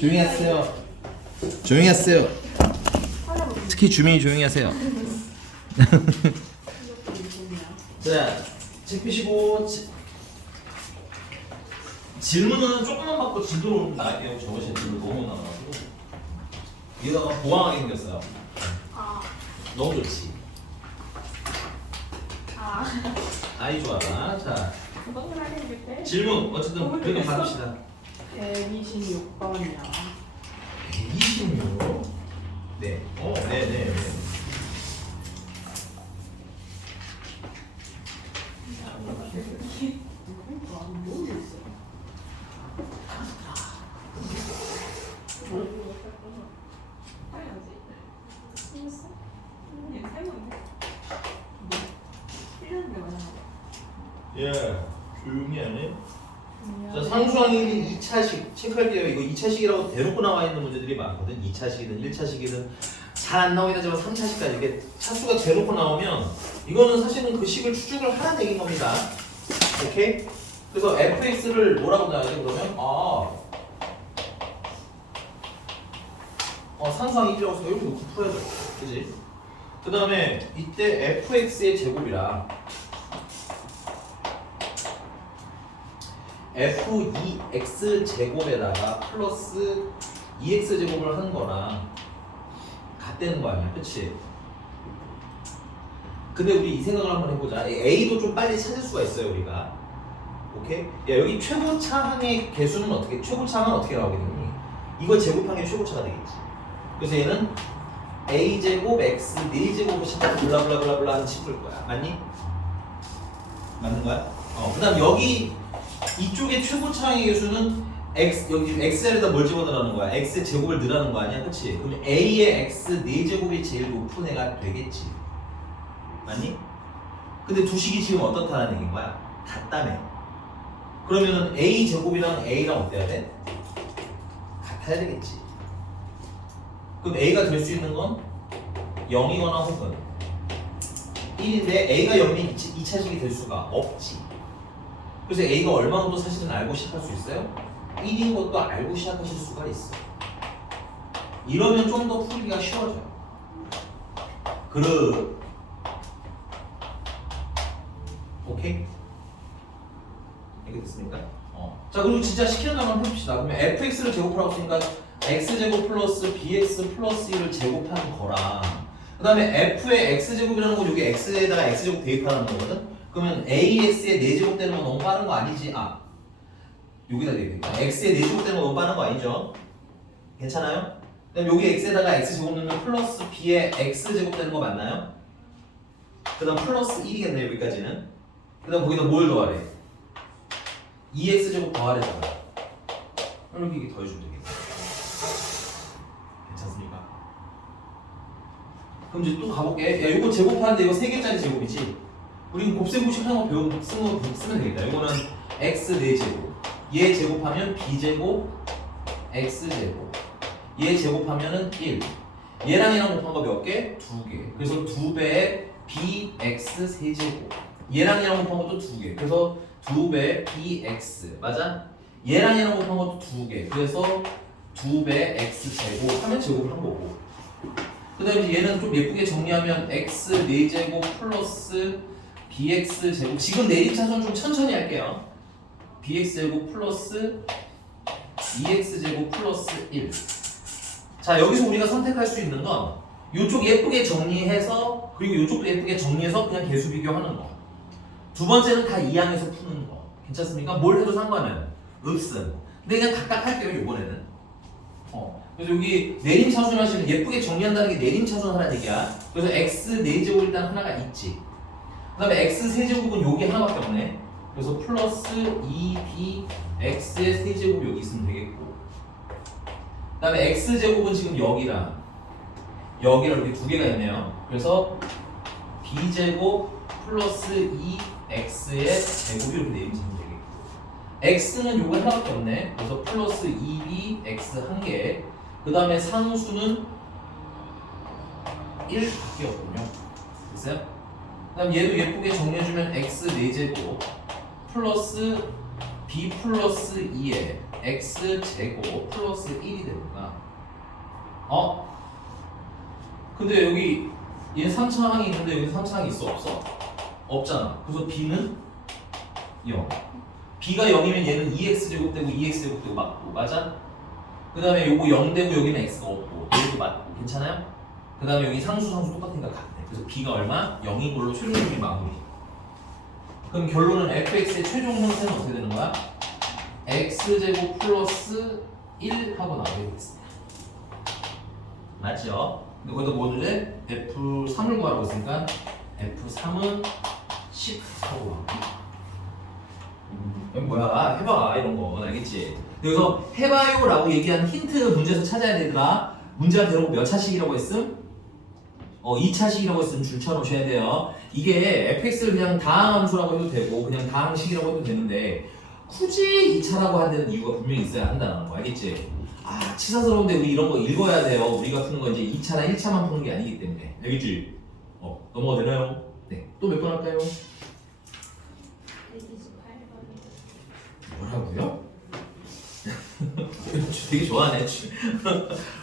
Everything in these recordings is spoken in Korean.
조용히 하세요. 조용히 하세요. 특히 주민이 조용히 하세요. 자, 책 펴시고 질문은 조금만 받고 진도로 나갈게요. 저것이 질문 너무 나와가지고 여기다가 보강하게 생겼어요. 너무 좋지. 아이 좋아라. 자, 질문 어쨌든 그렇게 받읍시다. 126번이요. 126. 네. 네네. 예, 조용히 하네. 자, 상수항이 2차식 체크할게요. 이거 2차식이라고 대놓고 나와 있는 문제들이 많거든. 2차식이든 1차식이든 잘 안 나오긴 하지만 3차식까지 이게 차수가 대놓고 나오면 이거는 사실은 그 식을 추측을 하라는 얘기인 겁니다. 오케이? 그래서 fx를 뭐라고 나와야지 그러면 상수항 1이라고 해서 여기 놓고 풀어야 돼. 그지? 그 다음에 이때 fx의 제곱이라 f2x 제곱에다가 플러스 2x 제곱을 하는 거랑 같다는 거 아니야, 그치? 근데 우리 이 생각을 한번 해보자. a도 좀 빨리 찾을 수가 있어요, 우리가. 오케이? 야, 여기 최고차항의 개수는 어떻게, 최고차항은 어떻게 나오겠니? 이거 제곱한 게 최고차가 되겠지. 그래서 얘는 a 제곱 x 4제곱을 심어서 블라블라블라블라 하는 식을 거야. 맞니? 맞는 거야? 그 다음 여기 이쪽에 최고차항의 개수는 x, 여기 지금 x자리에다 뭘 집어넣으라는 거야? x 제곱을 넣으라는 거 아니야? 그치? 그럼 a의 x 4제곱이 제일 높은 애가 되겠지. 맞니? 근데 두 식이 지금 어떻다는 얘기인 거야? 같다며. 그러면은 a 제곱이랑 a랑 어때야 돼? 같아야 되겠지. 그럼 a가 될 수 있는 건 0이거나 혹은 1인데 a가 0이면 2차식이 될 수가 없지. 그래서 a가 얼마 정도 사실은 알고 시작할 수 있어요? 1인 것도 알고 시작하실 수가 있어. 이러면 좀 더 풀기가 쉬워져요. 오케이? 이게 됐습니까? 자, 그리고 진짜 시키는 대로 한번 해봅시다. 그러면 fx를 제곱하라고 했으니까 x제곱 플러스 bx 플러스 1을 제곱하는 거랑 그 다음에 f의 x제곱이라는 건 여기 x에다가 x제곱 대입하는 거거든? 그러면 ax의 4제곱 되는 건 너무 빠른 거 아니지? 여기다 대입해. x의 4제곱 되는 건 너무 빠른 거 아니죠? 괜찮아요? 그다음 여기 x에다가 x제곱 넣으면 플러스 b의 x제곱 되는 거 맞나요? 그 다음 플러스 1이겠네 여기까지는. 그 다음 거기다 뭘 더하래? 2x제곱 더하래잖아. 이렇게 더해주면 되겠네. 괜찮습니까? 그럼 이제 또 가볼게. 야, 이거 제곱하는데 이거 3개짜리 제곱이지? 우리 곱셈공식 하는 거 쓰면 되겠다. 이거는 x 4제곱. 얘 제곱하면 b제곱 x제곱. 얘 제곱하면은 1. 얘랑 얘랑 곱한 거 몇 개? 2개. 그래서 2배의 bx 세제곱. 얘랑 얘랑 곱한 것도 2개. 그래서 2배 bx. 맞아? 얘랑 얘랑 곱한 것도 2개. 그래서 2배 x 제곱 하면 제곱을 한 거고. 그 다음에 이제 얘는 좀 예쁘게 정리하면 x 4제곱 플러스 bx 제곱. 지금 내림차순 좀 천천히 할게요. bx 제곱 플러스 2x 제곱 플러스 1. 자, 여기서 우리가 선택할 수 있는 건 이쪽 예쁘게 정리해서 그리고 이쪽도 예쁘게 정리해서 그냥 개수 비교하는 거. 두 번째는 다 이항에서 푸는 거. 괜찮습니까? 뭘 해도 상관은 없음. 근데 그냥 각각 할게요 이번에는. 그래서 여기 내림차순 하시면 예쁘게 정리한다는 게 내림차순 하라는 얘기야. 그래서 x 4제곱 일단 하나가 있지. 그 다음에 x 세제곱은 여기 하나밖에 없네. 그래서 플러스 2b x의 세제곱 여기 있으면 되겠고, 그 다음에 x제곱은 지금 여기랑 이렇게 두 개가 있네요. 그래서 b제곱 플러스 2x의 제곱이 이렇게 내리면 되겠고, x는 요거 하나밖에 없네. 그래서 플러스 2b x 한 개. 그 다음에 상수는 1밖에 없군요. 됐어요? 그 다음 얘도 예쁘게 정리해주면 x 4제곱 플러스 b 플러스 2의 x 제곱 플러스 1이 됩니다. 어? 근데 여기 얘 3차항이 있는데 여기 3차항이 있어 없어? 없잖아. 그래서 b는 0. b가 0이면 얘는 2x제곱 되고 2x제곱 되고 맞고 맞아? 그 다음에 요거 0 되고 여기는 x가 없고 여기도 맞고 괜찮아요? 그 다음에 여기 상수 똑같으니까 같네. 그래서 b가 얼마? 0인 걸로 최종적인 마무리. 그럼 결론은 fx의 최종 형태는 어떻게 되는 거야? x제곱 플러스 1 하고 나오게 되겠습니다. 맞죠? 근데 거기다 뭐를 해? F3을 구하라고 했으니까 F3은 10 하고 나오기. 뭐야? 해봐 이런 거 알겠지? 여기서 해봐요 라고 얘기한 힌트 문제에서 찾아야 되더라. 문제가 대놓고 몇 차식이라고 했음? 2차식이라고 했으면 줄쳐 놓으셔야 돼요. 이게 fx를 그냥 다항함수라고 해도 되고 그냥 다항식이라고 해도 되는데 굳이 2차라고 하는 데는 이유가 분명히 있어야 한다는 거 알겠지? 아 치사스러운데 우리 이런 거 읽어야 돼요. 우리가 푸는 건 이제 2차나 1차만 푸는 게 아니기 때문에 알겠지? 넘어가 되나요? 네. 또 몇 번 할까요? 128번. 뭐라고요? 되게 좋아하네.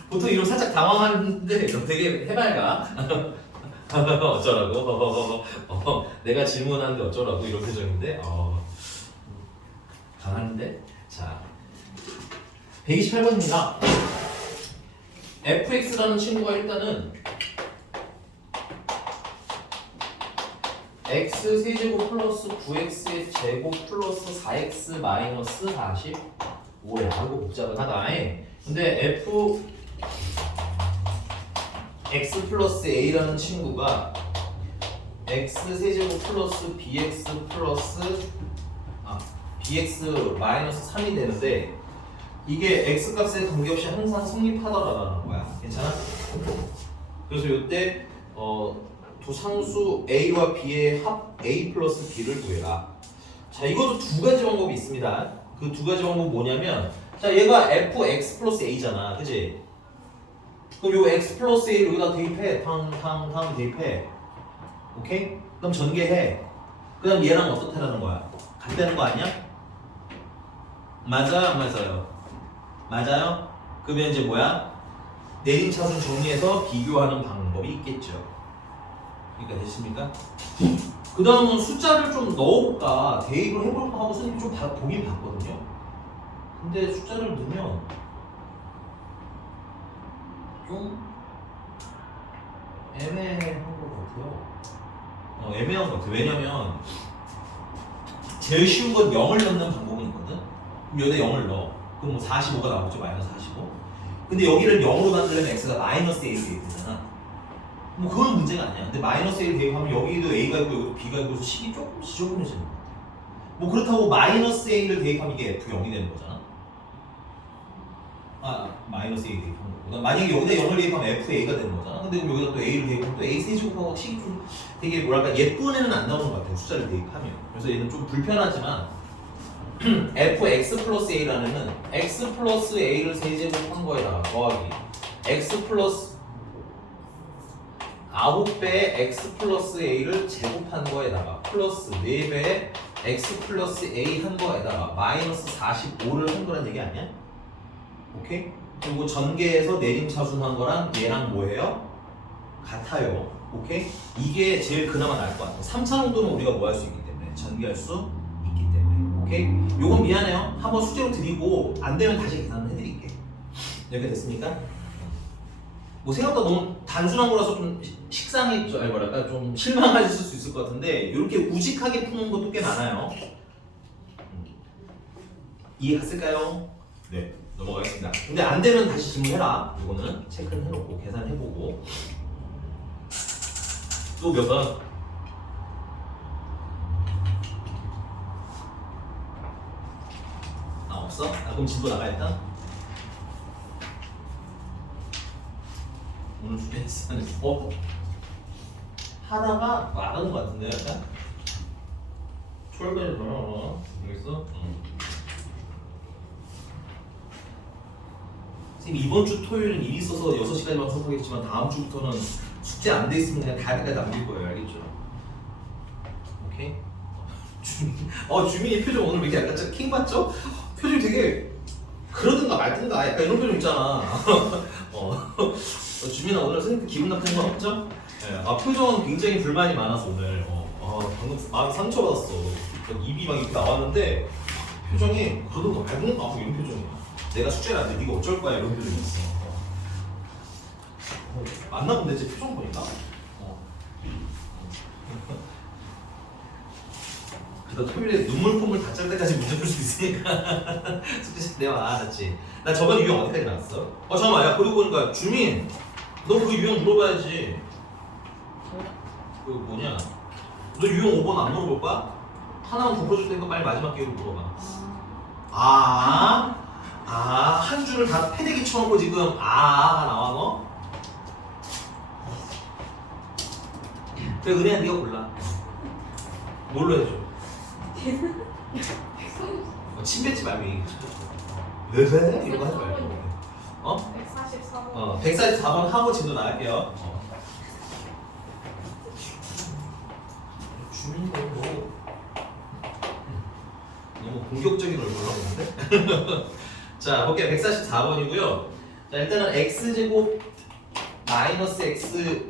보통 이런 살짝 당황하는데 되게 해맑아. 어쩌라고? 내가 질문하는데 어쩌라고 이런 표정인데 강한데? 자 128번입니다. fx라는 친구가 일단은 x 세제곱 플러스 9x의 제곱 플러스 4x 마이너스 45래 하고 복잡하다. 근데 f x 플러스 a라는 친구가 x 세제곱 플러스 bx 플러스 bx 마이너스 3이 되는데 이게 x 값에 관계없이 항상 성립하더라라는 거야. 괜찮아? 그래서 이때 두 상수 a와 b의 합 a 플러스 b를 구해라. 자 이것도 두 가지 방법이 있습니다. 그 두 가지 방법은 뭐냐면 자 얘가 fx 플러스 a잖아. 그치? 그럼 요 x 플러스 a를 여기다 대입해. 탕 대입해. 오케이? 그럼 전개해. 그 다음 얘랑 어떻다라는 거야? 같다는 거 아니야? 맞아요? 안 맞아요? 맞아요? 그러면 이제 뭐야? 내림차순 정리해서 비교하는 방법이 있겠죠. 그러니까 됐습니까? 그 다음은 숫자를 좀 넣어볼까 대입을 해볼까 하고 선생님이 좀 보긴 봤거든요. 근데 숫자를 넣으면 좀 애매한 것 같아요. 애매한 것 같아요. 왜냐면 제일 쉬운 건 0을 넣는 방법은 있거든. 그럼 여기다 0을 넣어. 그럼 뭐 45가 나오죠. 마이너스 45. 근데 여기를 0으로 만들려면 x가 마이너스 a로 되잖아. 뭐 그건 문제가 아니야. 근데 마이너스 a를 대입하면 여기도 a가 있고 여기도 b가 있고 해서 식이 조금 지저분해지는 것 같아. 뭐 그렇다고 마이너스 a를 대입하면 이게 f0이 되는 거잖아. 마이너스 a 대입하는 거보다 만약에 여기다 0을 대입하면 fa가 되는 거잖아. 근데 그럼 여기다 또 a를 대입하면 또 a 세제곱하고 식이 좀 되게 뭐랄까 예쁜 애는 안 나오는 것 같아요. 숫자를 대입하면. 그래서 얘는 좀 불편하지만 fx 플러스 a라는 애는 x 플러스 a를 세제곱한 거에다가 더하기 x 플러스 9배의 x 플러스 a를 제곱한 거에다가 플러스 4배의 x 플러스 a 한 거에다가 마이너스 45를 한 거란 얘기 아니야? 오케이? 그리고 전개해서 내림차순한 거랑 얘랑 뭐예요? 같아요. 오케이? 이게 제일 그나마 나을 것 같아. 3차 정도는 우리가 뭐 할 수 있기 때문에 전개할 수 있기 때문에 오케이? 요건 미안해요. 한번 숙제로 드리고 안 되면 다시 계산을 해드릴게. 이렇게 됐습니까? 뭐 생각보다 너무 단순한 거라서 좀 식상해, 뭐랄까 좀 실망하실 수 있을 것 같은데 이렇게 우직하게 푸는 것도 꽤 많아요. 이해 갔을까요? 네, 넘어가겠습니다. 근데 안 되면 다시 질문해라. 이거는 체크를 해놓고 계산해보고 또 몇 번? 없어? 그럼 진도 나가야겠다. 오늘 숙제했어. 하다가 나가는 것 같은데 약간? 초월까지 돌아오나? 모르겠어? 선생님 이번 주 토요일은 일 있어서 6시까지만 수업하겠지만 다음 주부터는 숙제 안 돼 있으면 그냥 다리까지 남길 거예요. 알겠죠? 오케이? 주민이 표정 오늘 왜 이렇게 약간 킹 받죠? 표정이 되게 그러든가 말든가 약간 이런 표정 있잖아. 주민아 오늘 선생님 기분 나쁜 건 없죠? 네. 표정은 굉장히 불만이 많아서 오늘 방금 마음 상처받았어. 입이 막 이렇게 나왔는데 표정이 그러던 거 말고는 막 이런 표정이야. 내가 숙제를 안 돼. 네가 어쩔 거야 이런 표정이었어. 맞나 본데 제 표정 보니까. 그래도 토요일에 눈물 콧물 다 짤 때까지 문제 풀 수 있으니까 숙제 내가 알았지. 나 저번 유형 어디까지 나왔어? 잠깐만 야 그리고 보니까 주민 너 그 유형 물어봐야지. 그 뭐냐 너 유형 5번 안 물어볼 거야? 하나만 더 풀어줄 테니까 빨리 마지막 기회로 물어봐. 한 줄을 다 패대기 쳐놓고 지금 나와 너? 그래 은혜야 네가 골라. 뭘로 해줘? 침 뱉지 말고 얘기 왜? 이런 거 하지 말고 144번. 144번 하고 진도 나갈게요. 주민이 너무 공격적인 얼굴로 하는데? 자, 볼게요. 144번이고요. 자, 일단은 x제곱 마이너스 x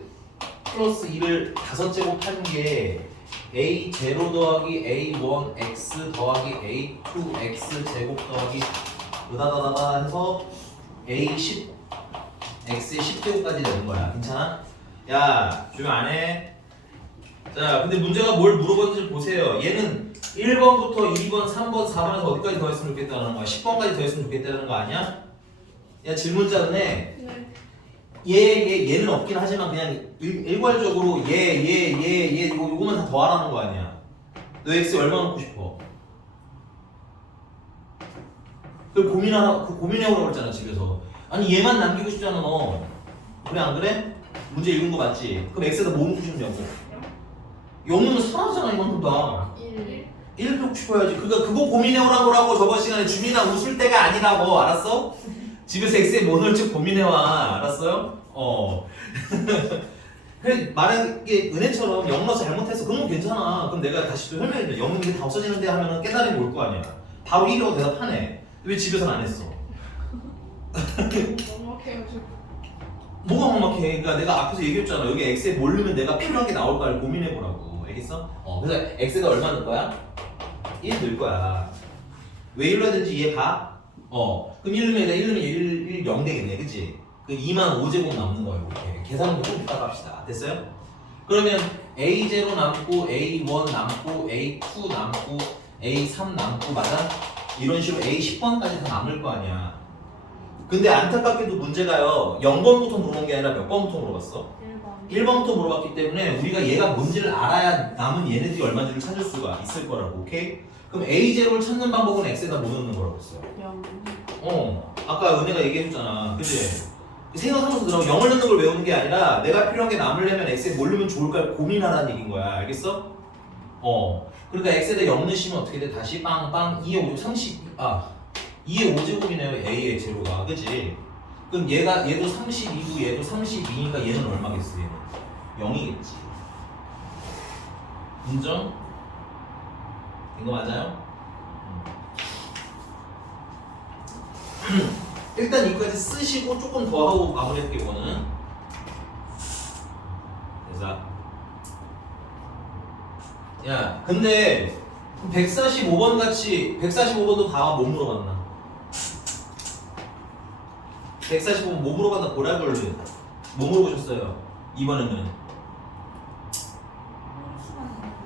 플러스 2를 5제곱 하는 게 a0 더하기 a1 x 더하기 a2 x 제곱 더하기 으다다다다 해서 a10 x의 10제곱까지 되는 거야. 괜찮아? 야, 조용 안 해? 자, 근데 문제가 뭘 물어봤는지 보세요. 얘는 1번부터 2번, 3번, 4번에서 어디까지 더했으면 좋겠다는 거야? 10번까지 더했으면 좋겠다는 거 아니야? 야, 질문자는 해. 네. 얘는 없긴 하지만 그냥 일괄적으로 얘 요거만 다 더하라는 거 아니야? 너 x 얼마 넣고 싶어? 그 고민해오라고 그랬잖아 집에서. 아니 얘만 남기고 싶잖아 너. 그래 안 그래? 문제 읽은 거 맞지? 그럼 x에다 뭐 넣고 싶냐고? 0 넣으면 사라지잖아 이만큼 다. 1 넣고 싶어야지. 그거 고민해오라는 거라고. 저번 시간에 주민아 웃을 때가 아니라고. 알았어? 집에서 x에 뭐 넣을지 고민해와. 알았어요? 그래 말한 게 은혜처럼 0 넣어서 잘못했어. 그런 건 괜찮아. 그럼 내가 다시 또 설명해줘. 0은 이게 다 없어지는데 하면은 깨달음이 올 거 아니야. 바로 1이라고 대답하네. 왜 집에서는 안 했어? 너무해가지고. 뭐가 막막해? 그러니까 내가 앞에서 얘기했잖아. 여기 x에 뭘 넣으면 내가 필요한 게 나올까를 고민해보라고. 알겠어? 그래서 x가 얼마 넣을 거야? 1 넣을 거야. 왜 1 넣어야 되는지 이해 가? 그럼 1 넣으면 1 0 되겠네. 그치? 그 2만 5제곱 남는 거예요. 이렇게. 계산은 좀 이따가 합시다. 됐어요? 그러면 A0 남고 A1 남고 A2 남고 A3 남고 맞아? 이런 식으로 A10번까지 다 남을 거 아니야. 근데 안타깝게도 문제가요 0번부터 물어본 게 아니라 몇 번부터 물어봤어? 1번. 1번부터 물어봤기 때문에 우리가 얘가 뭔지를 알아야 남은 얘네들이 얼마인지를 찾을 수가 있을 거라고. 오케이? 그럼 A0를 찾는 방법은 X에다 못 넣는 거라고 했어요. 0. 아까 은혜가 얘기해줬잖아. 그치? 생각하면서 들어 0을 넣는 걸 외우는 게 아니라 내가 필요한 게 남으려면 X에 뭘 넣으면 좋을까 고민하라는 얘기인 거야. 알겠어? 그러니까 X에다 0 넣으시면 어떻게 돼? 다시 빵빵 2의 5제곱 2의 5제곱이네요. A의 제로가. 그치? 그럼 얘도 32고 얘도 32니까 얘는 얼마겠어? 얘는 0이겠지. 인정? 된 거 맞아요? 일단 이거까지 쓰시고 조금 더 하고 마무리할게요. 이거는 그래서 야 근데 145번 같이 145번도 다 못 물어봤나? 145번 뭐 물어봤나 보라고 뭐 물어보셨어요? 이번에는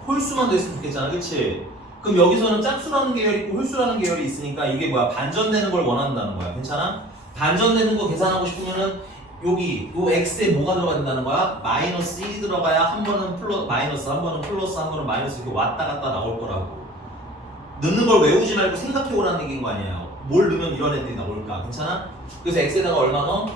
홀수만 됐으면 좋겠잖아. 그치? 그럼 여기서는 짝수라는 계열이 있고 홀수라는 계열이 있으니까 이게 뭐야? 반전되는 걸 원한다는 거야. 괜찮아? 반전되는 거 계산하고 싶으면은 여기 요 x에 뭐가 들어가야 된다는 거야? 마이너스 1이 들어가야 한 번은 마이너스, 한 번은 플러스, 한 번은 마이너스 이렇게 왔다 갔다 나올 거라고. 넣는 걸 외우지 말고 생각해 오라는 얘기인 거 아니야. 뭘 넣으면 이런 애들이 나올까? 괜찮아? 그래서 x에다가 얼마 넣어?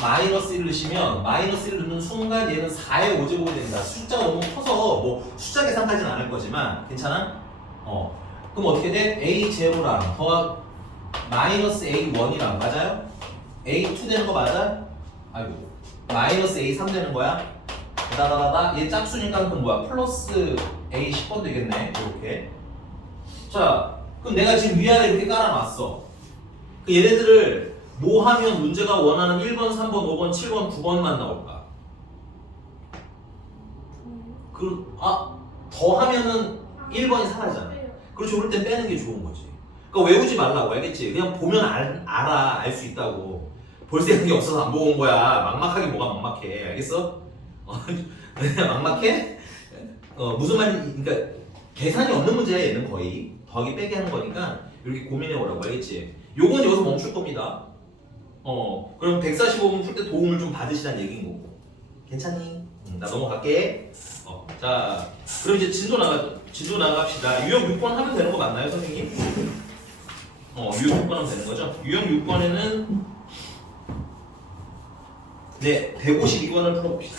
마이너스 1을 넣으시면 마이너스 1을 넣는 순간 얘는 4의 5제곱이 된다. 숫자가 너무 커서 뭐 숫자 계산까지는 안 할 거지만 괜찮아? 그럼 어떻게 돼? A0랑 더하 마이너스 A1이랑 맞아요? A2 되는 거 맞아? 아이고 마이너스 A3 되는 거야? 다다다다 얘 짝수니까 그럼 뭐야? 플러스 A10번 되겠네. 이렇게. 자 그럼 내가 지금 위아래 이렇게 깔아놨어. 그 얘네들을 뭐 하면 문제가 원하는 1번, 3번, 5번, 7번, 9번만 나올까? 더 하면은 1번이 사라지잖아. 그렇죠. 그럴 땐 빼는 게 좋은 거지. 그러니까 외우지 말라고, 알겠지? 그냥 보면 알아. 알 수 있다고. 볼 생각이 없어서 안 보고 온 거야. 막막하게 뭐가 막막해. 알겠어? 그냥 막막해? 무슨 말인지, 그러니까 계산이 없는 문제야, 얘는 거의. 더하기 빼기 하는 거니까 이렇게 고민해 보라고, 알겠지? 요건 여기서 멈출 겁니다. 그럼 145분 풀 때 도움을 좀 받으시라는 얘기인 거고. 괜찮니? 나 넘어갈게. 자, 그럼 이제 진도 나갑시다. 유형 6번 하면 되는 거 맞나요, 선생님? 유형 6번 하면 되는 거죠? 유형 6번에는 네, 152번을 풀어봅시다.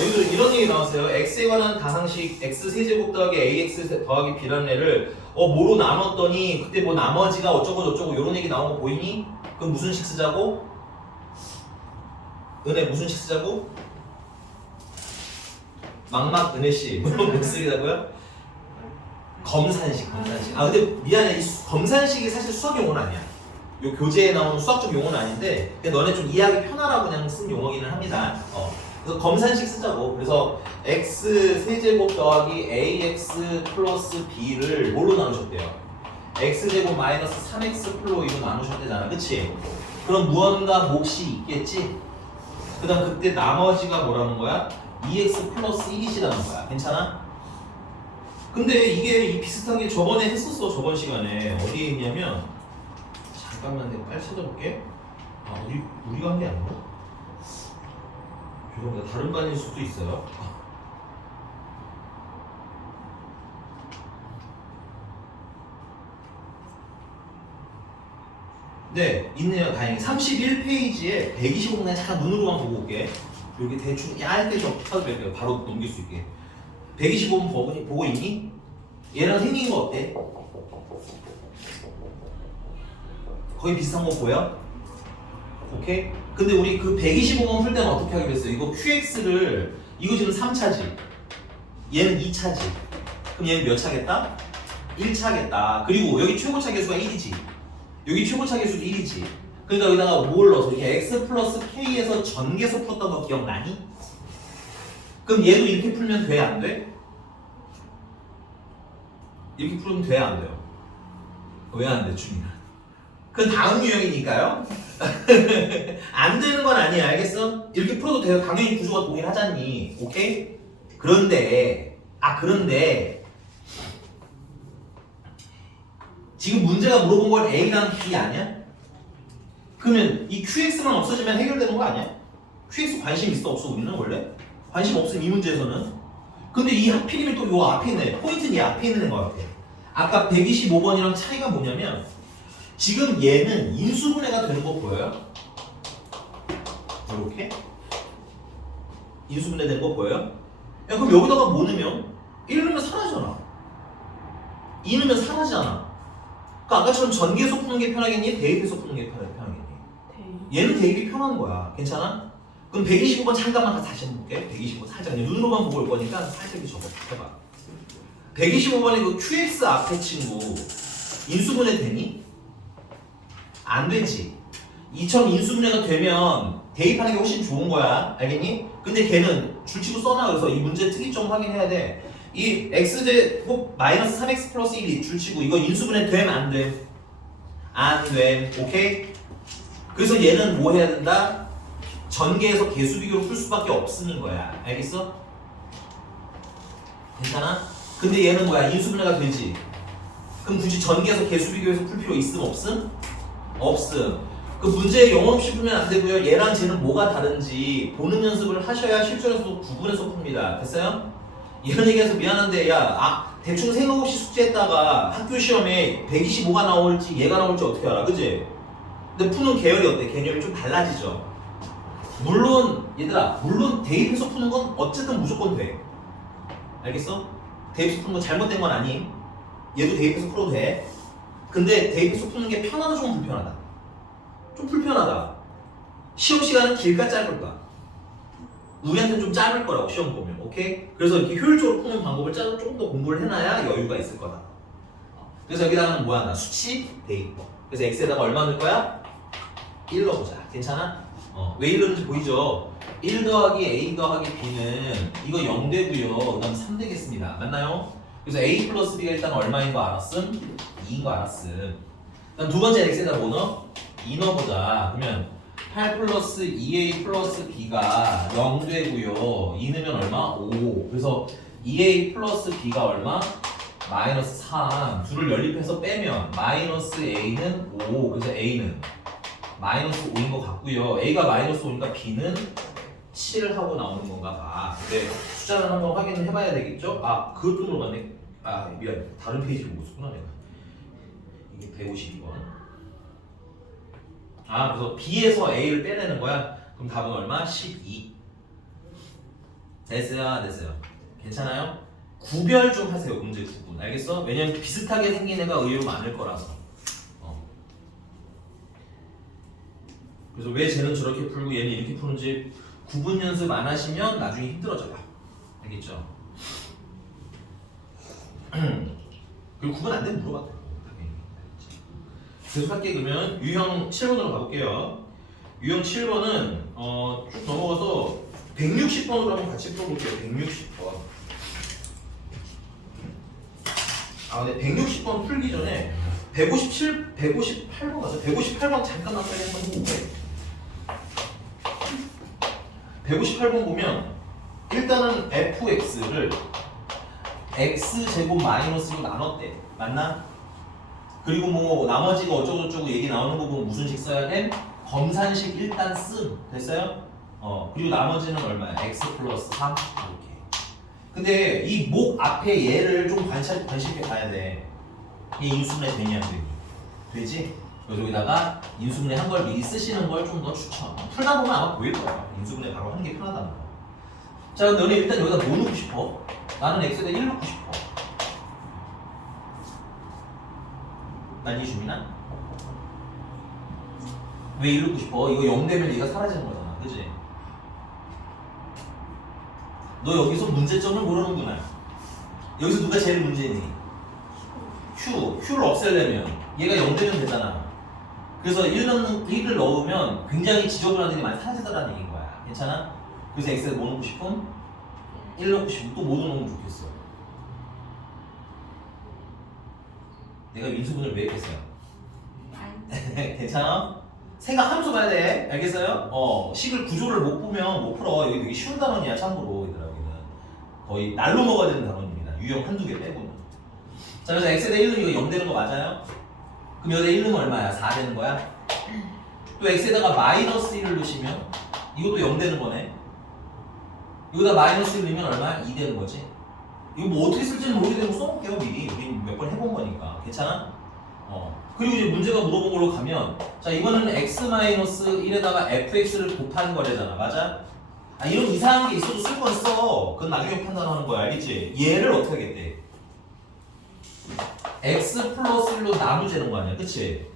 여기도 이런 얘기 나왔어요. x에 관한 가상식 x 세제곱 더하기 ax 더하기 b라는 애를 뭐로 나눴더니 그때 뭐 나머지가 어쩌고 저쩌고 이런 얘기 나온 거 보이니? 그럼 무슨 식 쓰자고? 은혜 무슨 식 쓰자고? 막막 은혜씨 뭐 쓰자고요? 검산식. 근데 미안해, 이 검산식이 사실 수학 용어는 아니야. 요 교재에 나오는 수학적 용어는 아닌데 너네 좀 이해하기 편하라고 그냥 쓴 용어기는 합니다. 그래서 검산식 쓰자고. 그래서 x 세제곱 더하기 ax 플러스 b를 뭘로 나누셨대요? x제곱 마이너스 3x 플로 2로 나누셨대잖아, 그치? 그럼 무언가 몫이 있겠지? 그 다음 그때 나머지가 뭐라는 거야? 2x 플러스 1이시라는 거야. 괜찮아? 근데 이게 이 비슷한 게 저번에 했었어. 저번 시간에 어디에 있냐면 잠깐만 내가 빨리 찾아볼게. 우리가 한 게 아닌가? 죄송합니다. 다른 반일 수도 있어요. 네, 있네요. 다행히 31페이지에 125분 잠깐 눈으로만 보고 올게. 여기 대충 얇게 좀 찾아볼게요. 바로 넘길 수 있게. 125분 보고 있니? 얘랑 생긴 거 어때? 거의 비슷한 거 보여? 오케이? 근데 우리 그 125번 풀 때는 어떻게 하기로 했어요? 이거 QX를 이거 지금 3차지 얘는 2차지 그럼 얘는 몇 차겠다? 1차겠다. 그리고 여기 최고차 계수가 1이지 여기 최고차 계수도 1이지 그러니까 여기다가 뭘 넣어서 이렇게 X 플러스 K에서 전개수 풀었던 거 기억나니? 그럼 얘도 이렇게 풀면 돼? 안 돼? 이렇게 풀면 돼? 안 돼요? 왜 안 돼, 준이는? 그건 다음 유형이니까요. 안 되는 건 아니야, 알겠어? 이렇게 풀어도 돼요. 당연히 구조가 동일하잖니. 오케이? 그런데 지금 문제가 물어본 건 A랑 B 아니야? 그러면 이 QX만 없어지면 해결되는 거 아니야? QX 관심 있어 없어 우리는 원래? 관심 없음 이 문제에서는. 근데 이 하필이면 또 요 앞에 있네. 포인트는 이 앞에 있는 거 같아. 아까 125번이랑 차이가 뭐냐면 지금 얘는 인수분해가 되는 거 보여요? 이렇게? 인수분해 되는 거 보여요? 야, 그럼 여기다가 뭐 넣으면 1 넣으면 사라지잖아. 2 넣으면 사라지잖아. 그러니까 아까처럼 전개해서 푸는 게 편하겠니? 대입해서 푸는 게 편하겠니? 얘는 대입이 편한 거야. 괜찮아? 그럼 125번 잠깐만 다시 한번 볼게. 125번 살짝 그냥 눈으로만 보고 올 거니까 살짝 이렇게 해봐. 125번에 그 QX 앞에 친구 인수분해 되니? 안 되지. 이처럼 인수분해가 되면 대입하는 게 훨씬 좋은 거야. 알겠니? 근데 걔는 줄치고 써놔. 그래서 이 문제 특이점 확인해야 돼. 이 x제곱 마이너스 3x 플러스 1이 줄치고 이거 인수분해 되면 안 돼. 안 돼. 오케이? 그래서 얘는 뭐 해야 된다? 전개해서 개수 비교로 풀 수밖에 없는 거야. 알겠어? 괜찮아? 근데 얘는 뭐야? 인수분해가 되지. 그럼 굳이 전개해서 개수 비교해서 풀 필요 있음 없음? 없음. 그 문제 영혼 없이 풀면 안 되고요. 얘랑 쟤는 뭐가 다른지 보는 연습을 하셔야 실전에서도 구분해서 풉니다. 됐어요? 이런 얘기해서 미안한데 대충 생각 없이 숙제했다가 학교 시험에 125가 나올지 얘가 나올지 어떻게 알아? 그지? 근데 푸는 계열이 어때? 개념이 좀 달라지죠. 물론 얘들아 대입해서 푸는 건 어쨌든 무조건 돼. 알겠어? 대입해서 푸는 건 잘못된 건 아님. 얘도 대입해서 풀어도 돼. 근데 대입해서 푸는 게 편하다 좀 불편하다? 좀 불편하다. 시험 시간은 길까 짧을까? 우리한테는 좀 짧을 거라고 시험 보면. 오케이? 그래서 이렇게 효율적으로 푸는 방법을 조금 더 공부를 해놔야 여유가 있을 거다. 그래서 여기다가는 뭐야? 나 수치 대입법. 그래서 x에다가 얼마 넣을 거야? 1 넣어보자. 괜찮아? 왜 1 넣는지 보이죠? 1 더하기 a 더하기 b는 이거 0 되고요. 그 다음 3 되겠습니다. 맞나요? 그래서 a 플러스 b가 일단 얼마인 거 알았음? 2인 거 알았음. 그다음 두 번째 x에다 뭐 넣어? 2 넣어보자. 그러면 8 플러스 2a 플러스 b가 0 되고요. 2 넣으면 얼마? 5. 그래서 2a 플러스 b가 얼마? 마이너스 3. 둘을 연립해서 빼면 마이너스 a는 5. 그래서 a는 마이너스 5인 것 같고요. a가 마이너스 5니까 b는 7 하고 나오는 건가 봐. 근데 숫자는 한번 확인을 해봐야 되겠죠? 아, 그것도 물어봤네. 아, 미안. 다른 페이지를 못 썼구나 내가. 이게 152번. 아, 그래서 b에서 a를 빼내는 거야. 그럼 답은 얼마? 12. 됐어요? 됐어요. 괜찮아요? 구별 좀 하세요. 문제 구분. 알겠어? 왜냐면 비슷하게 생긴 애가 의외로 많을 거라서. 그래서 왜 쟤는 저렇게 풀고 얘는 이렇게 푸는지 구분 연습 안 하시면 나중에 힘들어져요. 알겠죠? 그리고 구분 안 되면 물어봐도 돼요. 계속할게. 그러면 유형 7번으로 가볼게요. 유형 7번은 쭉 넘어가서 160번으로 한번 같이 풀어볼게요. 160번. 아, 근데 160번 풀기 전에 158번 가죠. 158번 잠깐만 빨리 한번 해볼게요. 158번 보면 일단은 fx를 x제곱 마이너스로 나눴대. 맞나? 그리고 뭐 나머지가 어쩌고저쩌고 얘기 나오는 거 보면 무슨 식 써야 돼? 검산식 일단 씀. 됐어요? 그리고 나머지는 얼마야? x 플러스 3 이렇게. 근데 이 목 앞에 얘를 좀 관심 있게 봐야 돼. 얘 인수분해 되냐 안 되니? 되지? 그래서 여기다가 인수분해 한 걸 미리 쓰시는 걸 좀 더 추천. 풀다 보면 아마 보일 거야. 인수분해 바로 하는 게 편하다는 거. 자, 근데 너네 일단 여기다 뭐 넣고 싶어? 나는 x에다 1 넣고 싶어. 난 이주민아? 왜 1 넣고 싶어? 이거 0 되면 얘가 사라지는 거잖아. 그지? 너 여기서 문제점을 모르는구나. 여기서 누가 제일 문제니? Q를 없애려면 얘가 0 되면 되잖아. 그래서 1을 넣으면 굉장히 지저분한 일이 많이 사라지더라는 얘기인 거야. 괜찮아? 그래서 x에 뭐 넣고 싶음? 1 넣고 싶으면 또 뭐 넣으면 좋겠어? 내가 민수분을 왜 했겠어요? 괜찮아? 생각하면서 봐야 돼. 알겠어요? 식을 구조를 못 보면 못 풀어. 여기 되게 쉬운 단원이야. 참고로 얘들아, 여기는 거의 날로 먹어야 되는 단원입니다. 유형 한두 개 빼고는. 자, 그래서 x에다 1 넣으면 이거 0 되는 거 맞아요? 그럼 여기다 1 넣으면 얼마야? 4 되는 거야? 또 x에다가 마이너스 1을 넣으시면 이것도 0 되는 거네. 여기다 마이너스 1 넣으면 얼마야? 2 되는 거지. 이거 뭐 어떻게 쓸지는 모르겠는데 써볼게요 미리. 우리 몇 번 해본 거니까. 괜찮아? 그리고 이제 문제가 물어본 걸로 가면, 자, 이거는 x-1에다가 fx를 곱하는 거래잖아. 맞아? 아, 이런 이상한 게 있어도 쓸 건 써. 그건 나중에 판단하는 거야. 알겠지? 얘를 어떻게 하겠대? x 플러스 1로 나누자는 거 아니야. 그치?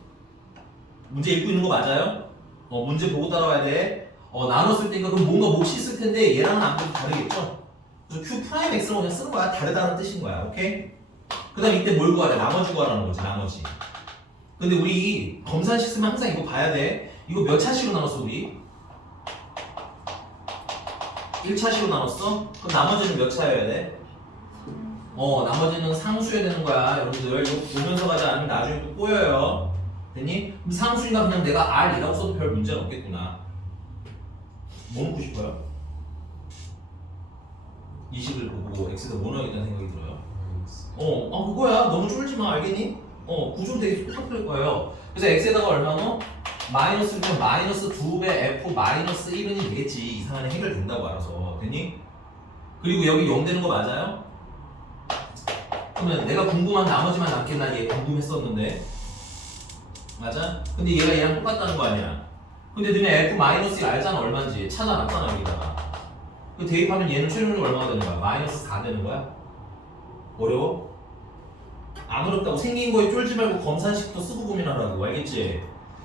문제 읽고 있는 거 맞아요? 문제 보고 따라와야 돼. 나눴을 때 이거 그럼 뭔가 몫이 있을 텐데 얘랑은 아무래도 다르겠죠? 그래서 q 프라임 x로 그냥 쓰는 거야. 다르다는 뜻인 거야. 오케이? 그 다음에 이때 뭘 구하래? 나머지 구하라는 거지. 나머지. 근데 우리 검산식 쓰면 항상 이거 봐야 돼. 이거 몇 차식으로 나눴어 우리? 1차식으로 나눴어? 그럼 나머지는 몇 차여야 돼? 나머지는 상수여야 되는 거야. 여러분들 이거 보면서 가지 않으면 나중에 또 꼬여요. 됐니? 그럼 상수니까 그냥 내가 R이라고 써도 별 문제는 없겠구나. 뭐 넣고 싶어요? 이 식을 보고 X에다 뭐 넣어야겠다는 생각이 들어요. 그거야. 너무 쫄지 마. 알겠니? 구조는 되게 똑같을 거예요. 그래서 x에다가 얼마 넣어? 마이너스 면 마이너스 2배 f 마이너스 1은 되겠지. 이상한 애 해결된다고 알아서. 됐니? 그리고 여기 0 되는 거 맞아요? 그러면 내가 궁금한 나머지만 남겠나? 얘 궁금했었는데. 맞아? 근데 얘가 얘랑 똑같다는 거 아니야? 근데 너네 f 마이너스 1 알잖아. 얼마인지 찾아놨잖아 여기다가. 그 대입하면 얘는 최종적으로 얼마가 되는 거야? 마이너스 4 되는 거야? 어려워? 안 어렵다고. 생긴 거에 쫄지 말고 검산식부터 쓰고 고민하라고. 알겠지?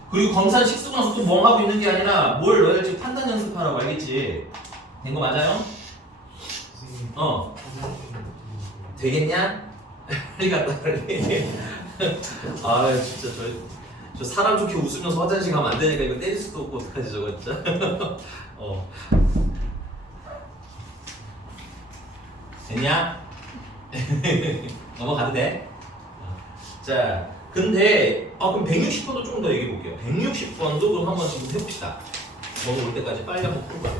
그리고 검산식 쓰고 나서 또 뭐 하고 있는 게 아니라 뭘 넣어야 될지 판단 연습하라고. 알겠지? 된 거 맞아요? 선생님 어. 화장실 되겠냐? 빨리 갔다 빨리. 아 진짜 저 사람 좋게 웃으면서 화장실 가면 안 되니까 이거 때릴 수도 없고 어떡하지 저거 진짜. 어. 됐냐? 넘어가도 돼? 자, 근데 그럼 160번도 조금 더 얘기해 볼게요. 160번도 그럼 한번 지금 해봅시다. 넘어올 때까지 빨리 한번 풀어봐요.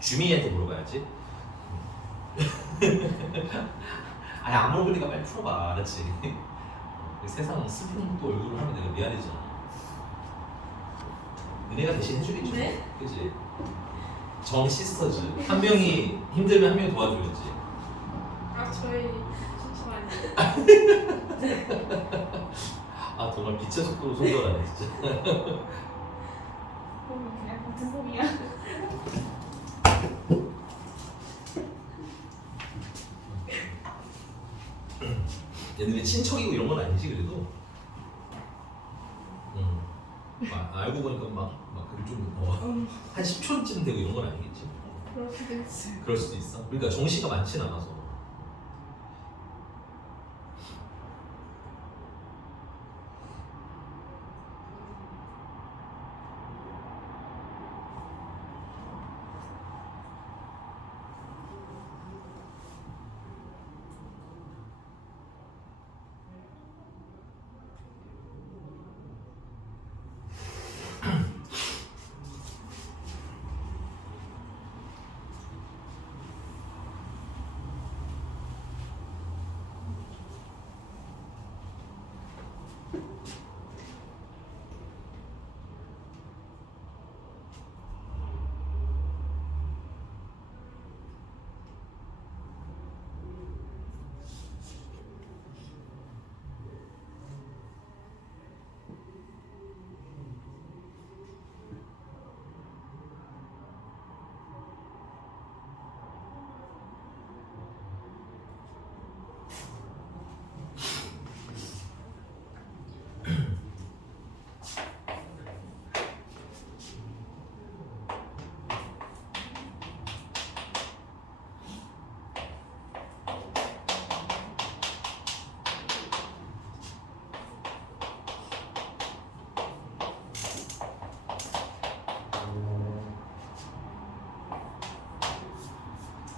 주민이한테 물어봐야지. 아니 안 물어보니까 빨리 풀어봐. 알았지? 세상 슬픈 또 얼굴을 하면 내가 미안해지잖아. 은혜가 대신 해주겠지. 네? 그지? 정 시스터즈. 한 명이 힘들면 한 명이 도와줘야지. 아 저희 잠시만요. 아 정말 빛의 속도로 손절하네 진짜. 그냥 같은 소리야. 얘네 친척이고 이런 건 아니지 그래도. 알고 보니까 막좀한 10초쯤 되고 이런 건 아니겠지. 그럴 수도 있어요. 그럴 수도 있어. 그러니까 정시가 많진 않아서.